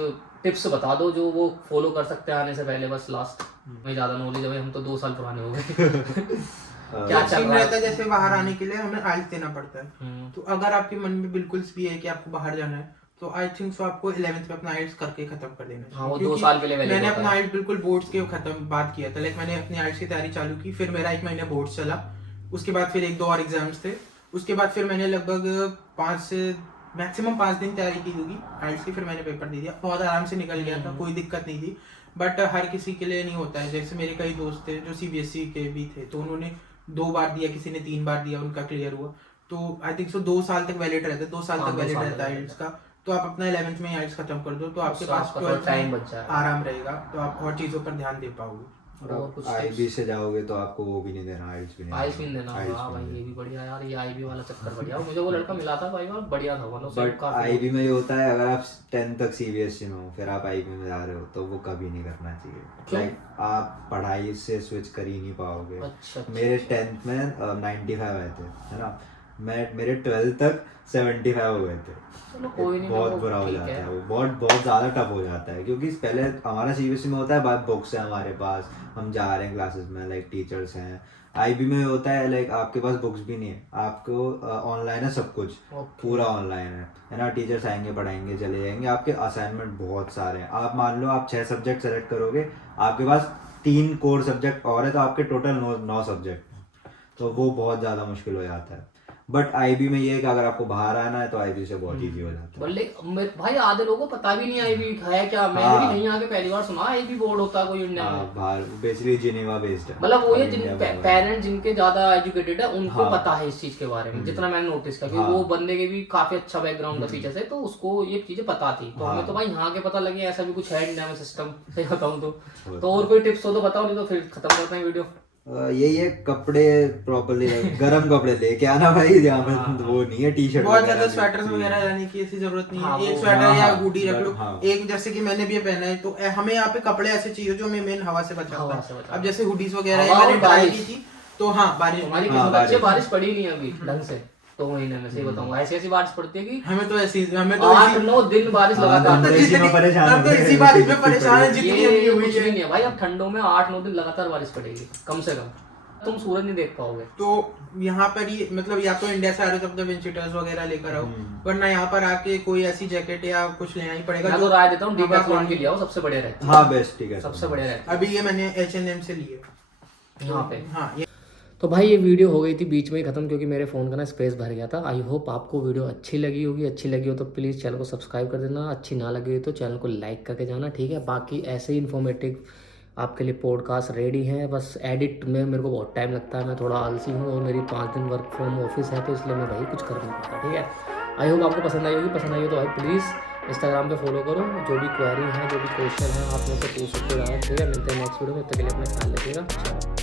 टिप्स बता दो जो वो फॉलो कर सकते हैं आने से पहले। बस लास्ट में ज्यादा नॉलेज है, हम तो 2 साल पुराने हो गए। क्या चल सीन रहा रहता है? है जैसे बाहर आने के लिए हमें आइल्स देना पड़ता है, तो अगर आपके मन में बिल्कुल भी है कि आपको बाहर जाना है, तो आई थिंक सो आपको 11th में अपना आइल्स करके खत्म कर देना चाहिए। हाँ, वो 2 क्योंकि साल के लिए valid मैंने होता अपना है। आइल्स बिल्कुल बोर्ड्स के खत्म बात किया था। लाइक मैंने अपनी आइल्स की तैयारी चालू की, फिर मेरा 1 महीना बोर्ड्स चला, उसके बाद फिर 1-2 और एग्जाम्स थे, उसके बाद फिर मैंने लगभग 5 से मैक्सिमम 5 दिन तैयारी की होगी आइल्स की, फिर मैंने पेपर दे दिया, बहुत आराम से निकल गया था, कोई दिक्कत नहीं थी। बट हर किसी के लिए नहीं होता है। जैसे मेरे कई दोस्त थे जो CBSE के भी थे, तो उन्होंने 2 बार दिया, किसी ने 3 बार दिया, उनका क्लियर हुआ। तो आई थिंक सो 2 साल तक वैलिड रहता है, 2 साल हाँ, तक 2 वैलिड साल रहता है तक आइल्स का। तो आप अपना 11th में आइल्स खत्म कर दो, तो आपके उससे पास आपका थोड़ा 12th टाइम में बच जाएगा। आराम रहेगा, तो आप और चीजों पर ध्यान दे पाओगे। और कुछ IB से जाओगे तो आपको वो भी नहीं देना, आइल्स भी नहीं आइस भी देना IELTS होगा। भी भाई नहीं ये भी बढ़िया यार, ये IB वाला चक्कर बढ़िया। मुझे वो लड़का मिला था भाई, बढ़िया था मतलब देना। बट काफी। IB में ये होता है, अगर आप 10th तक CBSE में हो फिर आप IB में जा रहे हो तो वो कभी नहीं करना चाहिए। क्यों? लाइक आप पढ़ाई से स्विच कर ही नहीं पाओगे। अच्छा, मेरे 10th में 95 आए थे, है ना। मेरे 12th तक 75 हो गए थे। चलो कोई नहीं, बहुत वो बुरा हो ठीक जाता है। है वो, बहुत ज़्यादा टफ हो जाता है। क्योंकि पहले हमारा CBSE में होता है, बाद बुक्स है हमारे पास, हम जा रहे हैं क्लासेस में, लाइक टीचर्स हैं। IB में होता है लाइक आपके पास बुक्स भी नहीं है, आपको ऑनलाइन है सब कुछ, पूरा ऑनलाइन है ना। टीचर्स आएंगे, पढ़ाएंगे, चले जाएंगे। आपके असाइनमेंट बहुत सारे हैं। आप मान लो आप 6 सब्जेक्ट सेलेक्ट करोगे, आपके पास 3 कोर सब्जेक्ट और है, तो आपके टोटल 9 सब्जेक्ट हैं। तो वो बहुत ज़्यादा मुश्किल हो जाता है। बट IB में ये है कि अगर आपको बाहर आना है तो IB से बहुत ईजी हो जाता है। बोले भाई आधे लोगों को पता भी नहीं IB है क्या। मैंने भी नहीं आके पहली बार सुना IB बोर्ड होता है कोई इंडिया में। हाँ, बाहर बेसिकली जिनेवा बेस्ड है। मतलब वो ये और जिन इंडिया में पेरेंट्स जिनके ज्यादा एजुकेटेड है उनको हाँ। पता है इस चीज के बारे में, जितना मैंने नोटिस किया। हाँ। वो बंदे के भी काफी अच्छा बैकग्राउंड का फीचर्स है, तो उसको ये चीजें पता थी। तो हाँ। हमें तो भाई यहाँ के पता लगे ऐसा भी कुछ है इंडिया में सिस्टम, सही बताऊँ तो। होता तो और कोई टिप्स हो तो बताओ, नहीं तो फिर खत्म करते हैं वीडियो। यही है, कपड़े प्रॉपर्ली गर्म कपड़े लेके आना भाई। यहाँ पे वो नहीं है टी-शर्ट बहुत ज्यादा स्वेटर्स वगैरह लाने की ऐसी जरूरत नहीं हाँ, है। एक वो- स्वेटर या हाँ, हुडी रख लो। हाँ। एक जैसे कि मैंने भी ये पहना है, तो हमें यहाँ पे कपड़े ऐसे चाहिए जो हमें मेन हवा से हवा बचाता से है। बचाता अब जैसे हुडीज वगैरह हवा मैंने और ट्राई बारिश। की थी, तो हाँ बारिश हमारी हाँ, किस्मत अच्छी है, बारिश। बारिश पड़ी नहीं अभी ढंग से 2 महीने में, सही बताऊँ। ऐसी ऐसी बारिश पड़ती है कि हमें तो 8-9 दिन बारिश हाँ, लगातार। हम तो इसी में परेशान हम तो हो गए। इसी बारिश में परेशान है जितनी ये हमने हुई कुछ भी है। नहीं है भाई। अब ठंडों में 8-9 दिन लगातार बारिश पड़ेगी कम से कम। तुम सूरज नहीं देख पाओगे। तो यहाँ पर ही मतलब या तो इंडिया से आ रहे हो तब तो विंड वगैरह लेकर आओ, वरना यहाँ पर आके कोई ऐसी जैकेट या कुछ लेना ही पड़ेगा। मैं तो राय देता हूँ डिकैथलॉन की लिया हो, सबसे बढ़िया रहता है। हाँ बेस्ट, ठीक है, सबसे बढ़िया रहता अभी ये मैंने H&M से लिए है यहाँ पे। हाँ ये तो भाई ये वीडियो हो गई थी बीच में ही खत्म, क्योंकि मेरे फ़ोन का ना स्पेस भर गया था। आई होप आपको वीडियो अच्छी लगी होगी। अच्छी लगी हो तो प्लीज़ चैनल को सब्सक्राइब कर देना, अच्छी ना लगी हो तो चैनल को लाइक करके जाना, ठीक है। बाकी ऐसे ही इन्फॉर्मेटिव आपके लिए पॉडकास्ट रेडी हैं, बस एडिट में मेरे को बहुत टाइम लगता है, मैं थोड़ा आलसी हूँ और मेरी 5 दिन वर्क फ्रॉम ऑफिस है, तो इसलिए मैं भाई कुछ कर नहीं पाता, ठीक है। आई होप आपको पसंद आई होगी। पसंद आई हो तो भाई प्लीज़ इंस्टाग्राम पे फॉलो करो, जो भी क्वेरी है, जो भी क्वेश्चन है आप मेरे से पूछ सकते हो, ठीक है। मिलते हैं नेक्स्ट वीडियो में, तब तक के लिए अपना ख्याल रखिएगा।